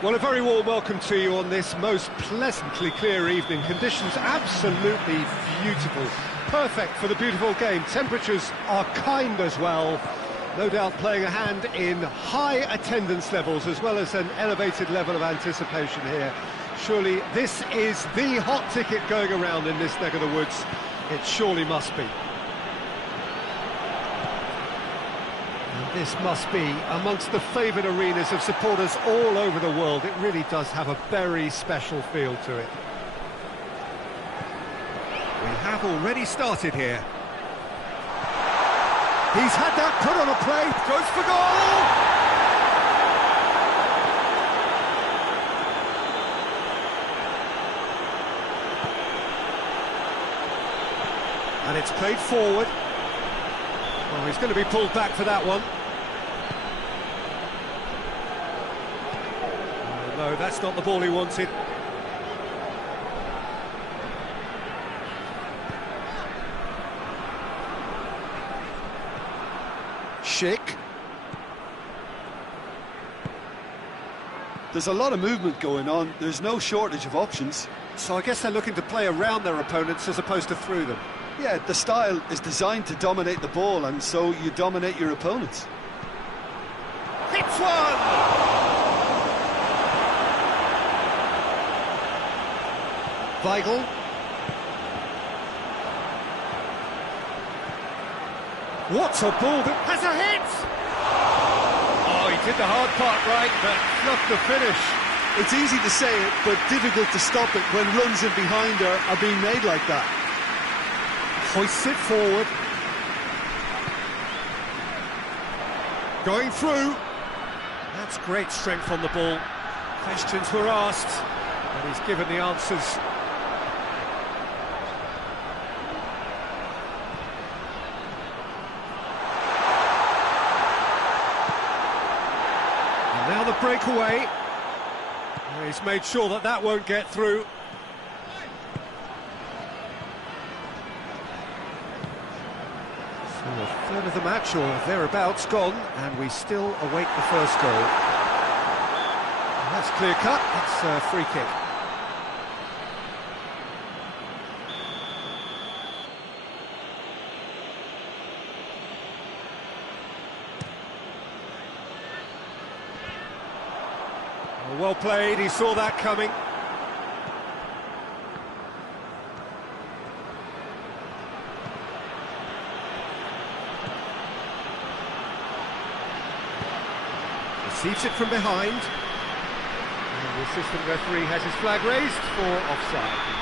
Well, a very warm welcome to you on this most pleasantly clear evening. Conditions absolutely beautiful. Perfect for the beautiful game. Temperatures are kind as well. No doubt playing a hand in high attendance levels as well as an elevated level of anticipation here. Surely this is the hot ticket going around in this neck of the woods. It surely must be. This must be amongst the favoured arenas of supporters all over the world. It really does have a very special feel to it. We have already started here. He's had that put on a plate, goes for goal! And it's played forward. Well, he's going to be pulled back for that one. No, that's not the ball he wanted. Schick. There's a lot of movement going on. There's no shortage of options. So I guess they're looking to play around their opponents as opposed to through them. Yeah, the style is designed to dominate the ball, and so you dominate your opponents. Hits one! Weigl. What a ball that has a hit! Oh, he did the hard part right, but not the finish. It's easy to say it, but difficult to stop it when runs in behind are being made like that. Hoists it forward. Going through. That's great strength on the ball. Questions were asked, but he's given the answers. And now the breakaway. He's made sure that that won't get through. So a third of the match or thereabouts gone, and we still await the first goal. And that's clear cut, that's a free kick. Well played, he saw that coming. Receives it from behind. And the assistant referee has his flag raised for offside.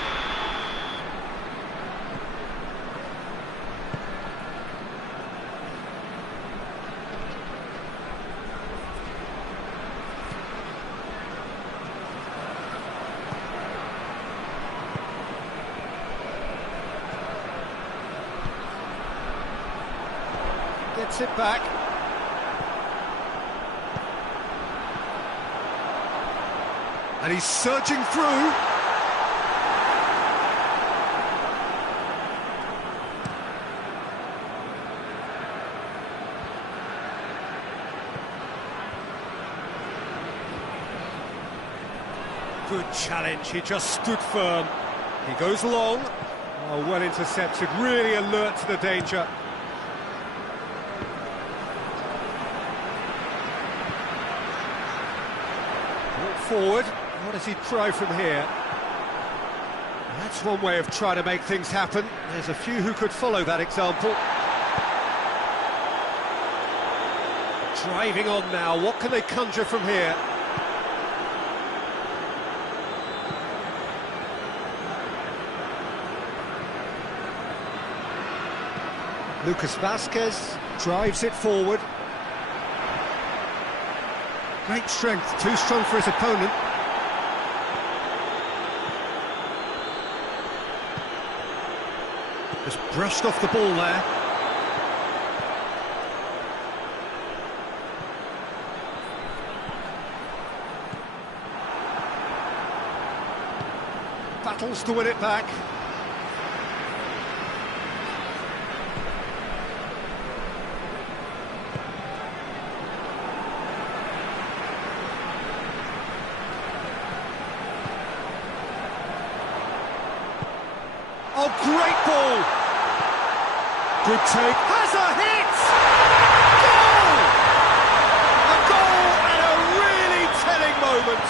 Gets it back. And he's surging through. Good challenge, he just stood firm. He goes long. Oh, well intercepted, really alert to the danger. Forward, what does he try from here? That's one way of trying to make things happen. There's a few who could follow that example. Driving on now, what can they conjure from here? Lucas Vázquez drives it forward. Great strength, too strong for his opponent. Just brushed off the ball there. Battles to win it back. Oh, great ball! Good take. Has a hit! Goal! A goal at a really telling moment.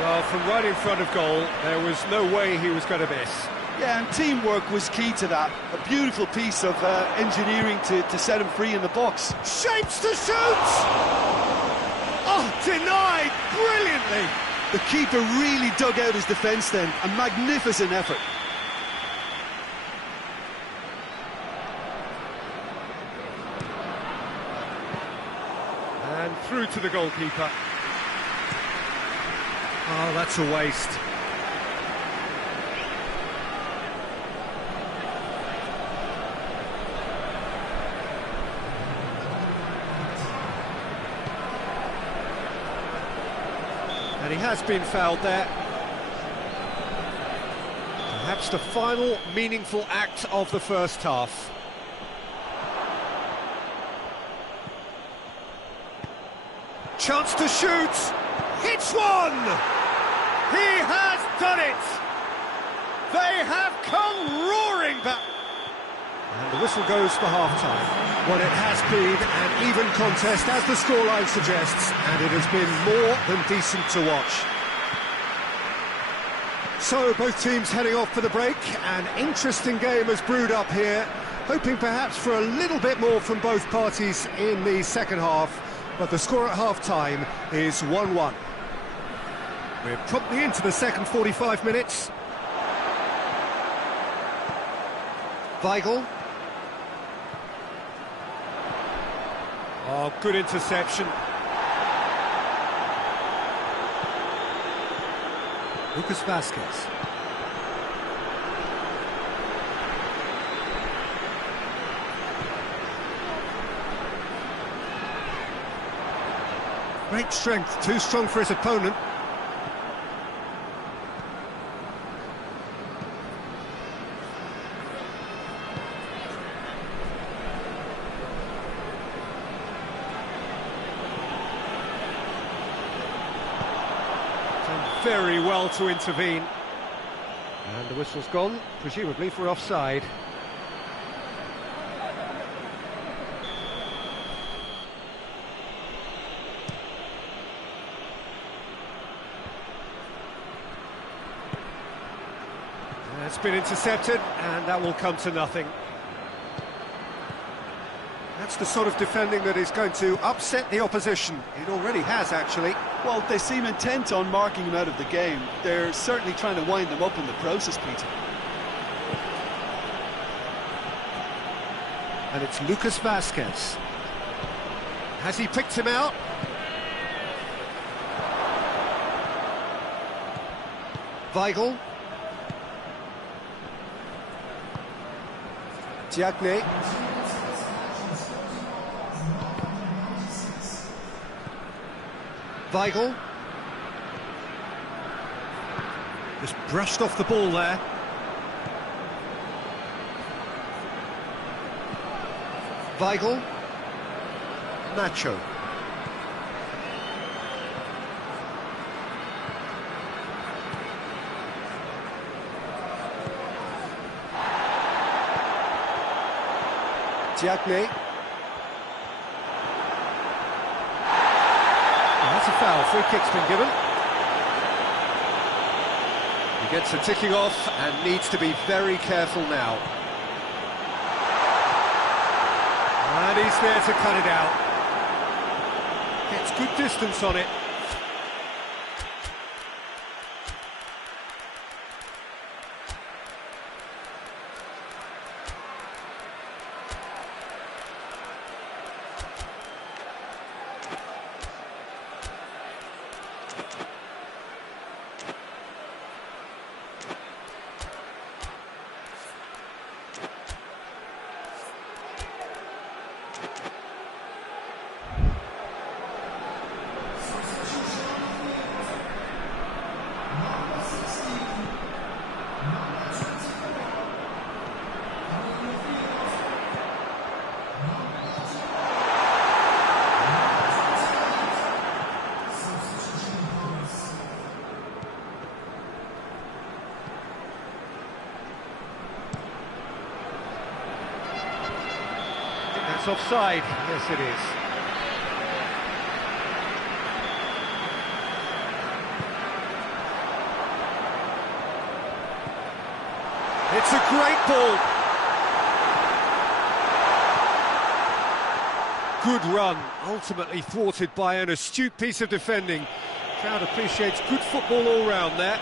Well, from right in front of goal, there was no way he was going to miss. Yeah, and teamwork was key to that. A beautiful piece of engineering to set him free in the box. Shapes to shoot! Oh, denied brilliantly! The keeper really dug out his defence then. A magnificent effort. And through to the goalkeeper. Oh, that's a waste. And he has been fouled there. Perhaps the final meaningful act of the first half. Chance to shoot! Hits one! He has done it! They have come roaring back! And the whistle goes for half-time. Well, it has been an even contest, as the scoreline suggests, and it has been more than decent to watch. So, both teams heading off for the break. An interesting game has brewed up here, hoping perhaps for a little bit more from both parties in the second half, but the score at half-time is 1-1. We're promptly into the second 45 minutes. Weigl. Oh, good interception. Lucas Vázquez. Great strength, too strong for his opponent. Very well to intervene. And the whistle's gone, presumably for offside. It's been intercepted, and that will come to nothing. That's the sort of defending that is going to upset the opposition. It already has, actually. Well, they seem intent on marking him out of the game. They're certainly trying to wind him up in the process, Peter. And it's Lucas Vázquez. Has he picked him out? Weigl. Diagne. Weigl. Just brushed off the ball there. Weigl. Nacho. Diagne. That's a foul. Free kick's been given. He gets a ticking off and needs to be very careful now. And he's there to cut it out. Gets good distance on it. That's offside. Yes, it is. It's a great ball. Good run, ultimately thwarted by an astute piece of defending. Crowd appreciates good football all round there.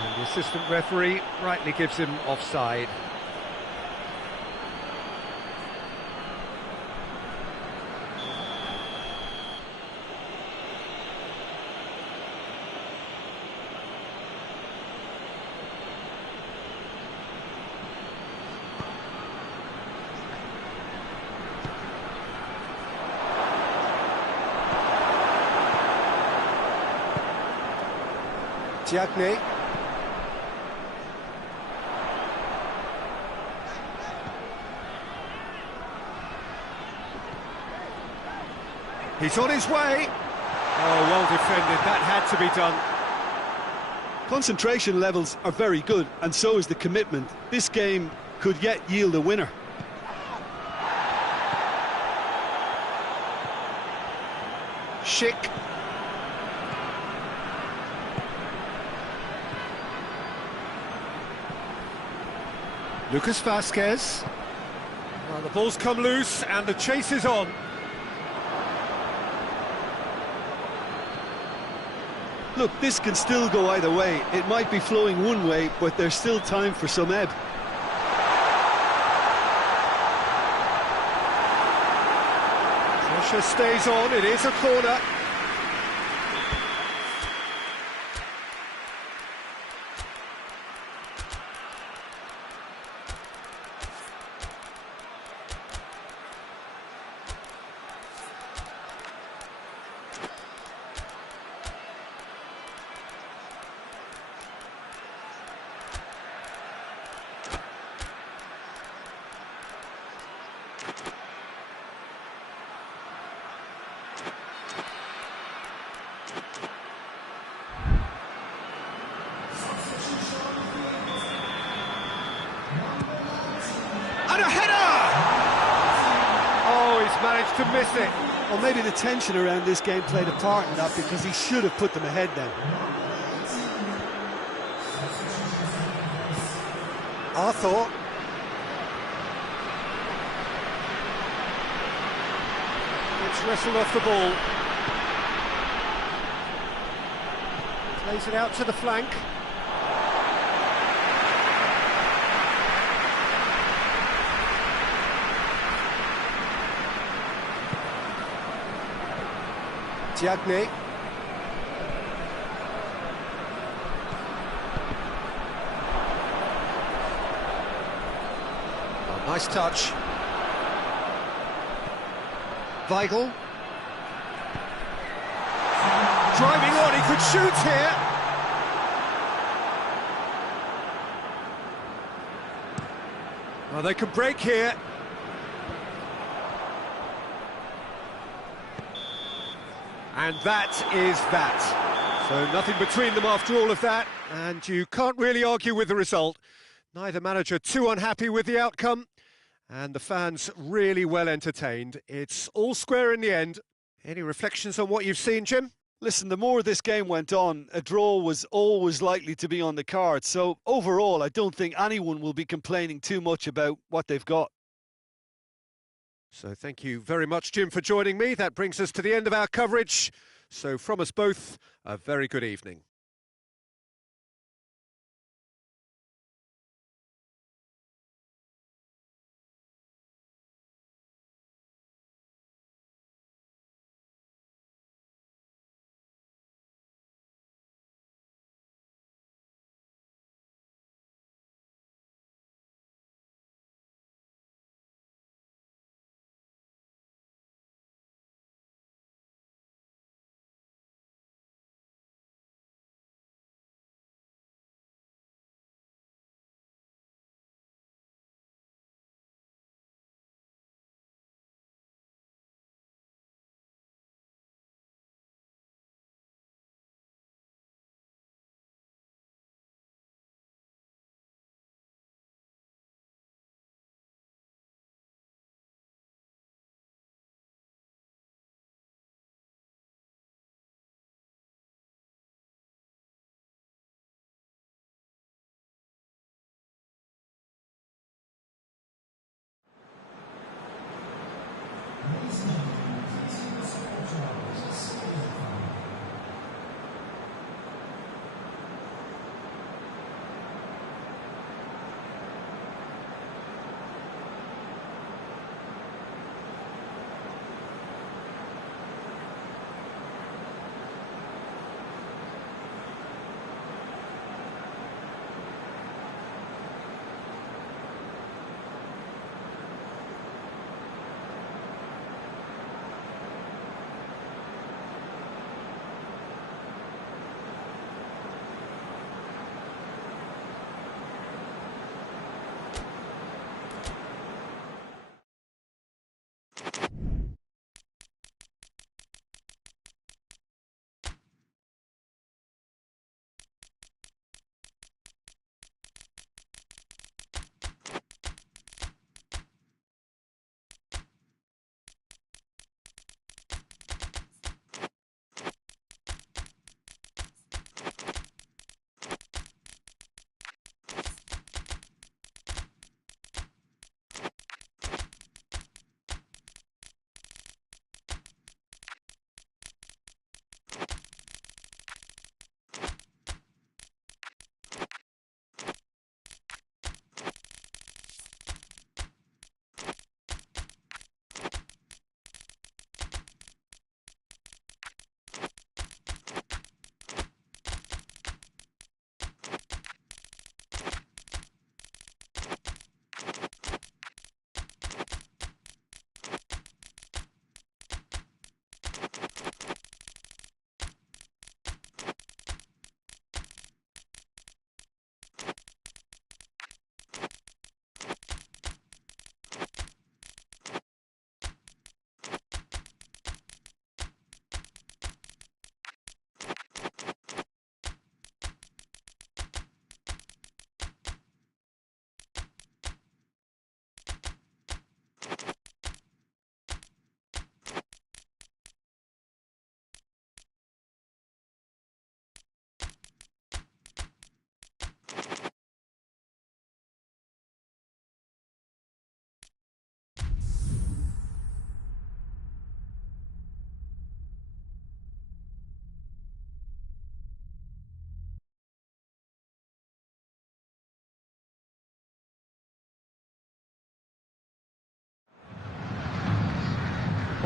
And the assistant referee rightly gives him offside. Diagne. He's on his way. Oh, well defended. That had to be done. Concentration levels are very good, and so is the commitment. This game could yet yield a winner. Schick. Lucas Vázquez. Well, the ball's come loose and the chase is on. Look, this can still go either way. It might be flowing one way, but there's still time for some ebb. Pressure stays on, it is a corner. And a header! Oh, he's managed to miss it. Well, maybe the tension around this game played a part in that, because he should have put them ahead then. Arthur. It's wrestled off the ball. Plays it out to the flank. Diagne. Oh, nice touch. Weigl. Driving on, he could shoot here. Well, they could break here. And that is that. So nothing between them after all of that, and you can't really argue with the result. Neither manager too unhappy with the outcome, and the fans really well entertained. It's all square in the end. Any reflections on what you've seen, Jim? Listen, the more this game went on, a draw was always likely to be on the card. So overall, I don't think anyone will be complaining too much about what they've got. So thank you very much, Jim, for joining me. That brings us to the end of our coverage. So from us both, a very good evening.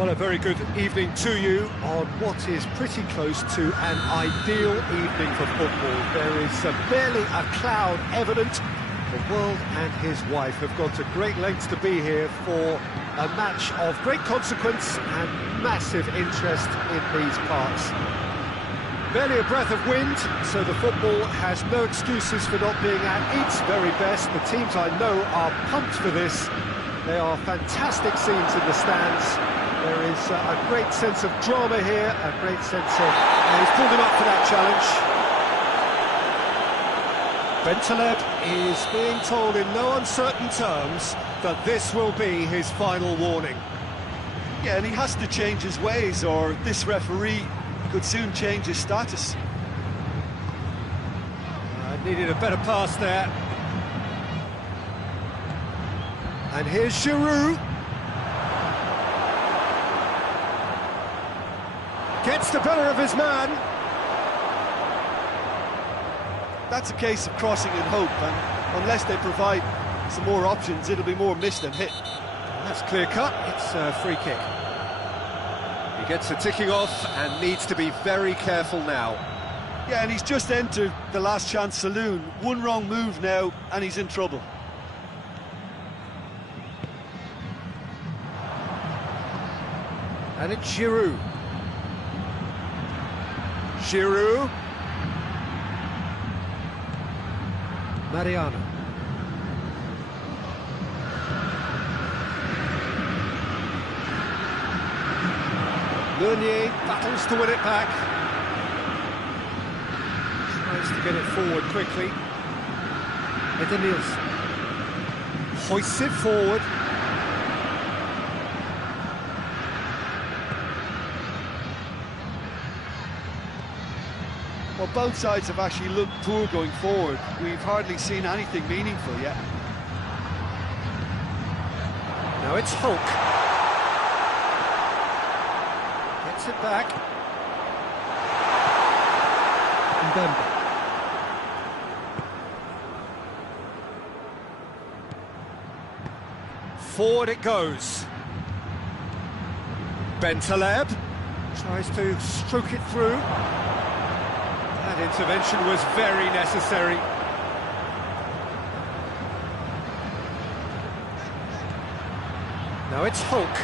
Well, a very good evening to you on what is pretty close to an ideal evening for football. There is barely a cloud evident. The world and his wife have gone to great lengths to be here for a match of great consequence and massive interest in these parts. Barely a breath of wind, so the football has no excuses for not being at its very best. The teams I know are pumped for this. They are fantastic scenes in the stands. There is a great sense of drama here, a great sense of... he's pulled him up for that challenge. Bentaleb is being told in no uncertain terms that this will be his final warning. Yeah, and he has to change his ways, or this referee could soon change his status. Needed a better pass there. And here's Giroud. Gets the better of his man. That's a case of crossing in hope, and unless they provide some more options, it'll be more missed than hit. That's clear cut. It's a free kick. He gets a ticking off and needs to be very careful now. Yeah, and he's just entered the last chance saloon. One wrong move now, and he's in trouble. And it's Giroud. Giroud. Mariano. Meunier battles to win it back. Tries to get it forward quickly. Edenilson hoists it forward. Well, both sides have actually looked poor going forward. We've hardly seen anything meaningful yet. Now it's Hulk. Gets it back. Mbemba. Forward it goes. Bentaleb tries to stroke it through. That intervention was very necessary. Now it's Hulk.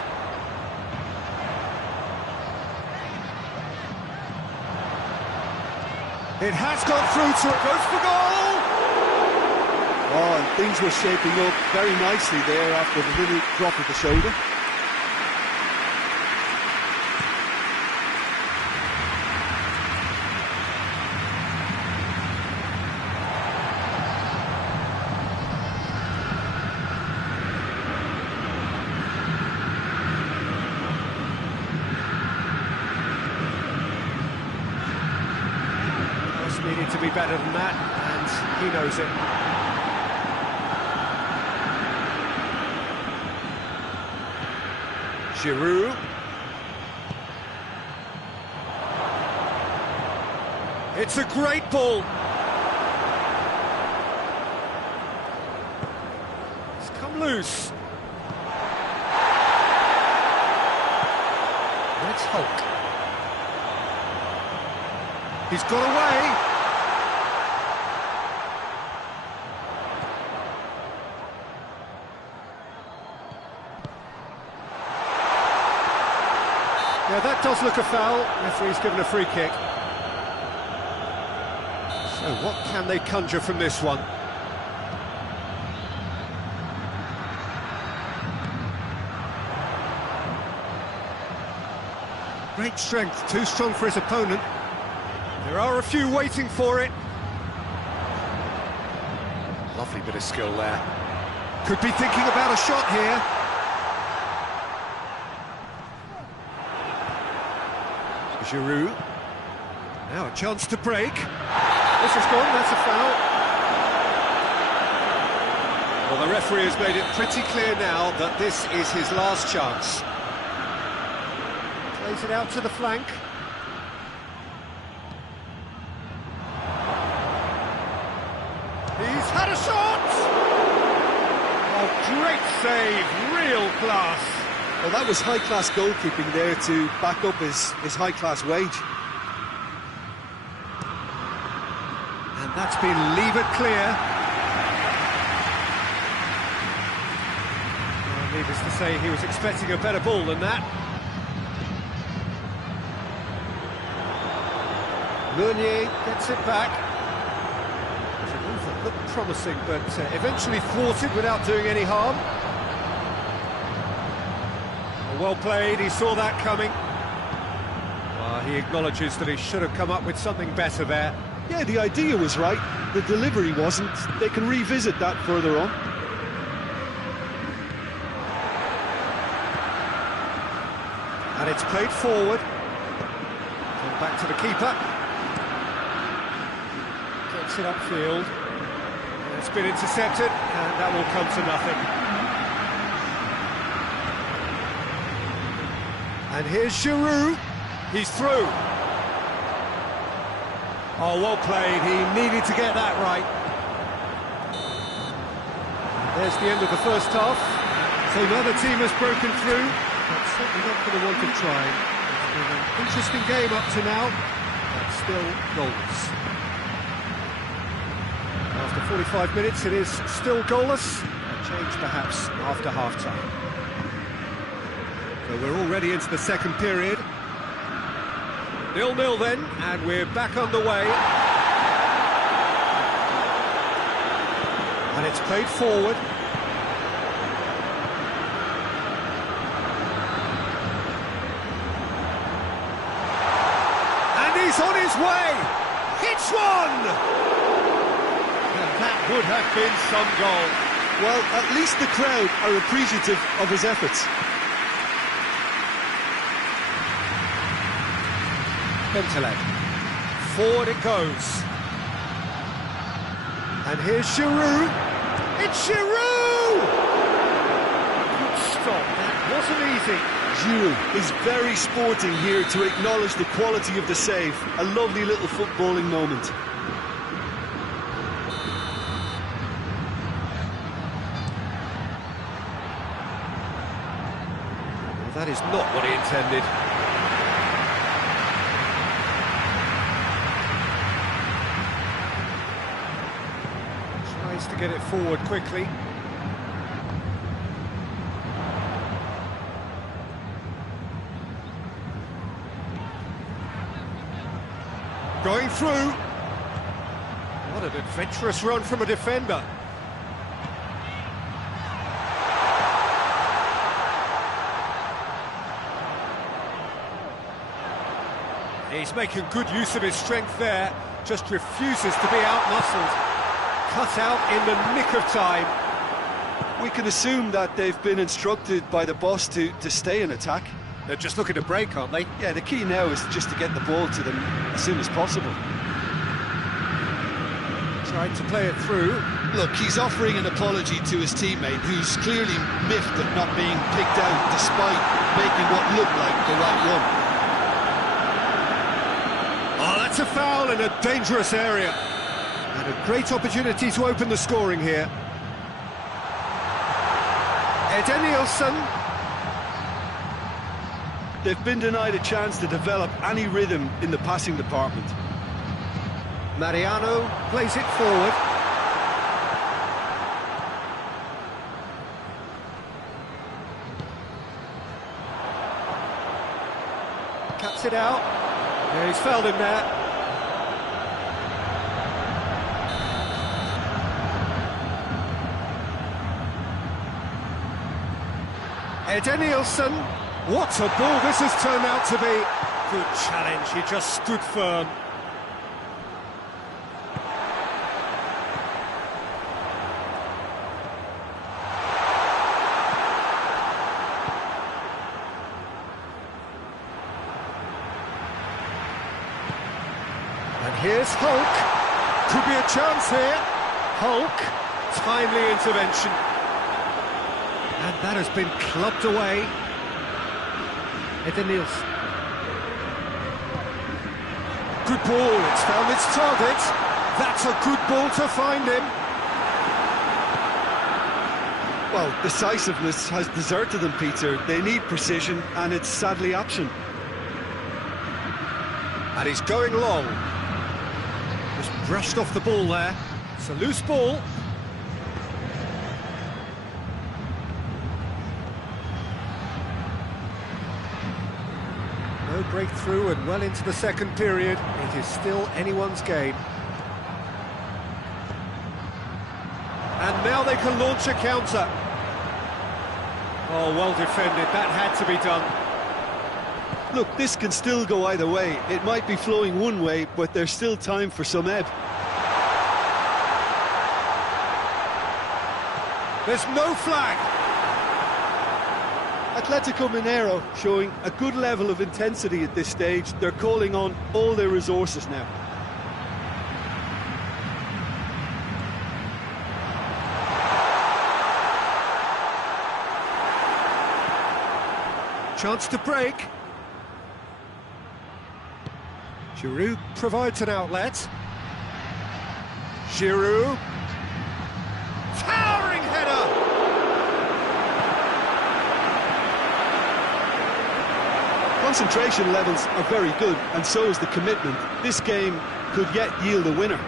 It has gone through to it, goes for goal! Oh, and things were shaping up very nicely there after the little drop of the shoulder. Needed to be better than that, and he knows it. Giroud. It's a great ball. It's come loose. And it's Hulk. He's got away. Yeah, that does look a foul. Referee's given a free kick. So what can they conjure from this one? Great strength, too strong for his opponent. There are a few waiting for it. Lovely bit of skill there. Could be thinking about a shot here. Giroud. Now a chance to break. This is gone, that's a foul. Well, the referee has made it pretty clear now that this is his last chance. Plays it out to the flank. He's had a shot! Oh, great save, real class. Well, that was high-class goalkeeping there to back up his high-class wage. And that's been levered clear. Well, needless to say, he was expecting a better ball than that. Meunier gets it back. It's a move that looked promising, but eventually thwarted without doing any harm. Well played, he saw that coming. Well, he acknowledges that he should have come up with something better there. Yeah, the idea was right, the delivery wasn't. They can revisit that further on. And it's played forward. And back to the keeper. Gets it upfield. And it's been intercepted, and that will come to nothing. And here's Giroud. He's through. Oh, well played. He needed to get that right. There's the end of the first half. So another team has broken through, but certainly not for the want of trying. It's been an interesting game up to now, but still goalless. After 45 minutes, it is still goalless. A change perhaps after half-time. So we're already into the second period. 0-0 then, and we're back underway. And it's played forward. And he's on his way! Hits one! And that would have been some goal. Well, at least the crowd are appreciative of his efforts. Bentaleb. Forward it goes. And here's Giroud. It's Giroud! Good stop, that wasn't easy. Giroud is very sporting here to acknowledge the quality of the save. A lovely little footballing moment. Well, that is not what he intended. To get it forward quickly. Going through. What an adventurous run from a defender. He's making good use of his strength there, just refuses to be out-muscled. Cut out in the nick of time. We can assume that they've been instructed by the boss to stay in attack. They're just looking to break, aren't they? Yeah, the key now is just to get the ball to them as soon as possible. Tried to play it through. Look, he's offering an apology to his teammate, who's clearly miffed at not being picked out despite making what looked like the right one. Oh, that's a foul in a dangerous area. And a great opportunity to open the scoring here. Edenilson. They've been denied a chance to develop any rhythm in the passing department. Mariano plays it forward. Cuts it out. Yeah, he's fouled him there. Edenilson, what a ball this has turned out to be. Good challenge, he just stood firm. And here's Hulk. Could be a chance here. Hulk, timely intervention. And that has been clubbed away. Edenilson. Good ball, it's found its target. That's a good ball to find him. Well, decisiveness has deserted them, Peter. They need precision, and it's sadly absent. And he's going long. Just brushed off the ball there. It's a loose ball. No breakthrough and well into the second period. It is still anyone's game. And now they can launch a counter. Oh, well defended. That had to be done. Look, this can still go either way. It might be flowing one way, but there's still time for some ebb. There's no flag. Atletico Mineiro showing a good level of intensity at this stage. They're calling on all their resources now. Chance to break. Giroud provides an outlet. Giroud. Towering header! Concentration levels are very good, and so is the commitment. This game could yet yield a winner.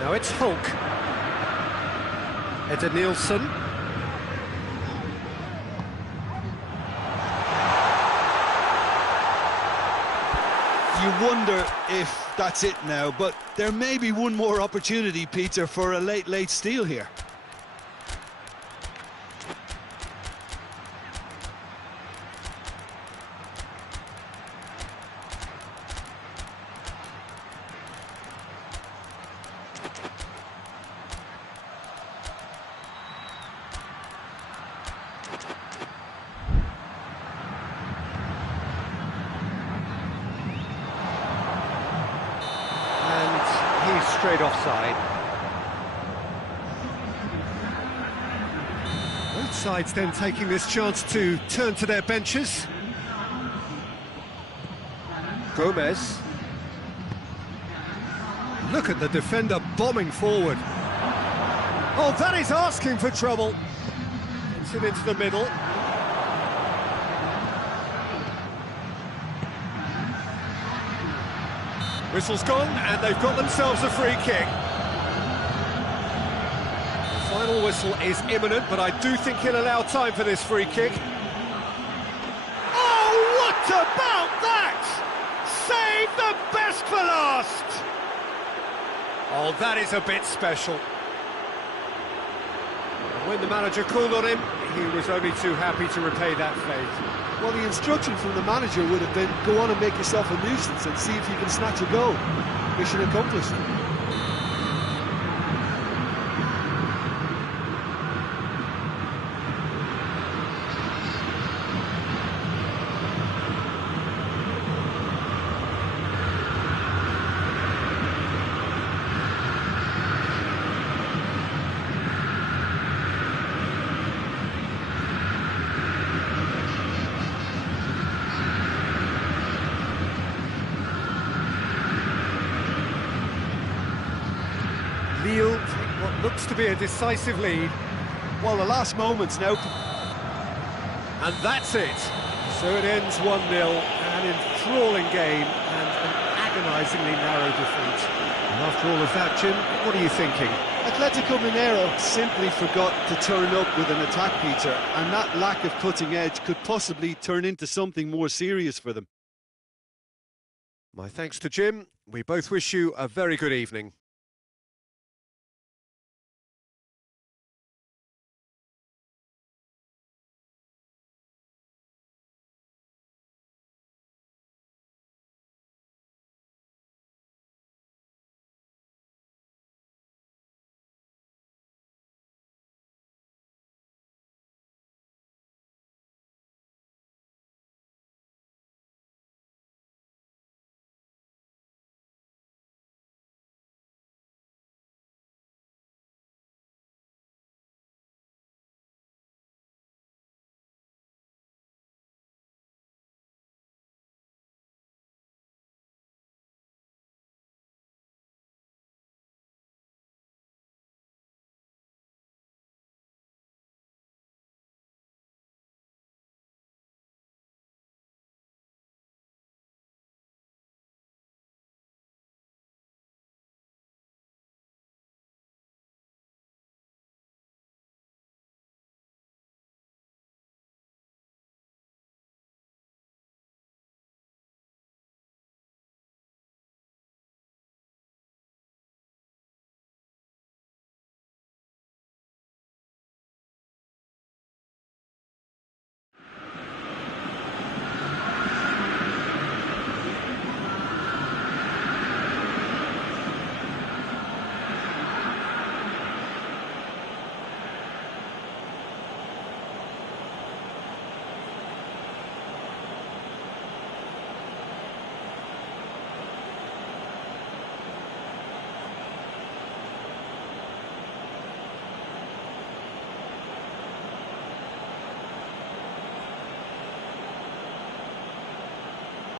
Now it's Hulk. Eder Nielsen. You wonder if that's it now, but there may be one more opportunity, Peter, for a late steal here. Straight offside. Both sides then taking this chance to turn to their benches. Gomez. Look at the defender bombing forward. Oh, that is asking for trouble. Gets it into the middle. Whistle's gone, and they've got themselves a free kick. The final whistle is imminent, but I do think he'll allow time for this free kick. Oh, what about that? Save the best for last! Oh, that is a bit special. When the manager called on him, he was only too happy to repay that favour. Well, the instruction from the manager would have been, go on and make yourself a nuisance and see if you can snatch a goal. Mission accomplished. Lille take what looks to be a decisive lead. Well, the last moments now. And that's it. So it ends 1-0, an enthralling game and an agonisingly narrow defeat. And after all of that, Jim, what are you thinking? Atletico Mineiro simply forgot to turn up with an attack, Peter, and that lack of cutting edge could possibly turn into something more serious for them. My thanks to Jim. We both wish you a very good evening.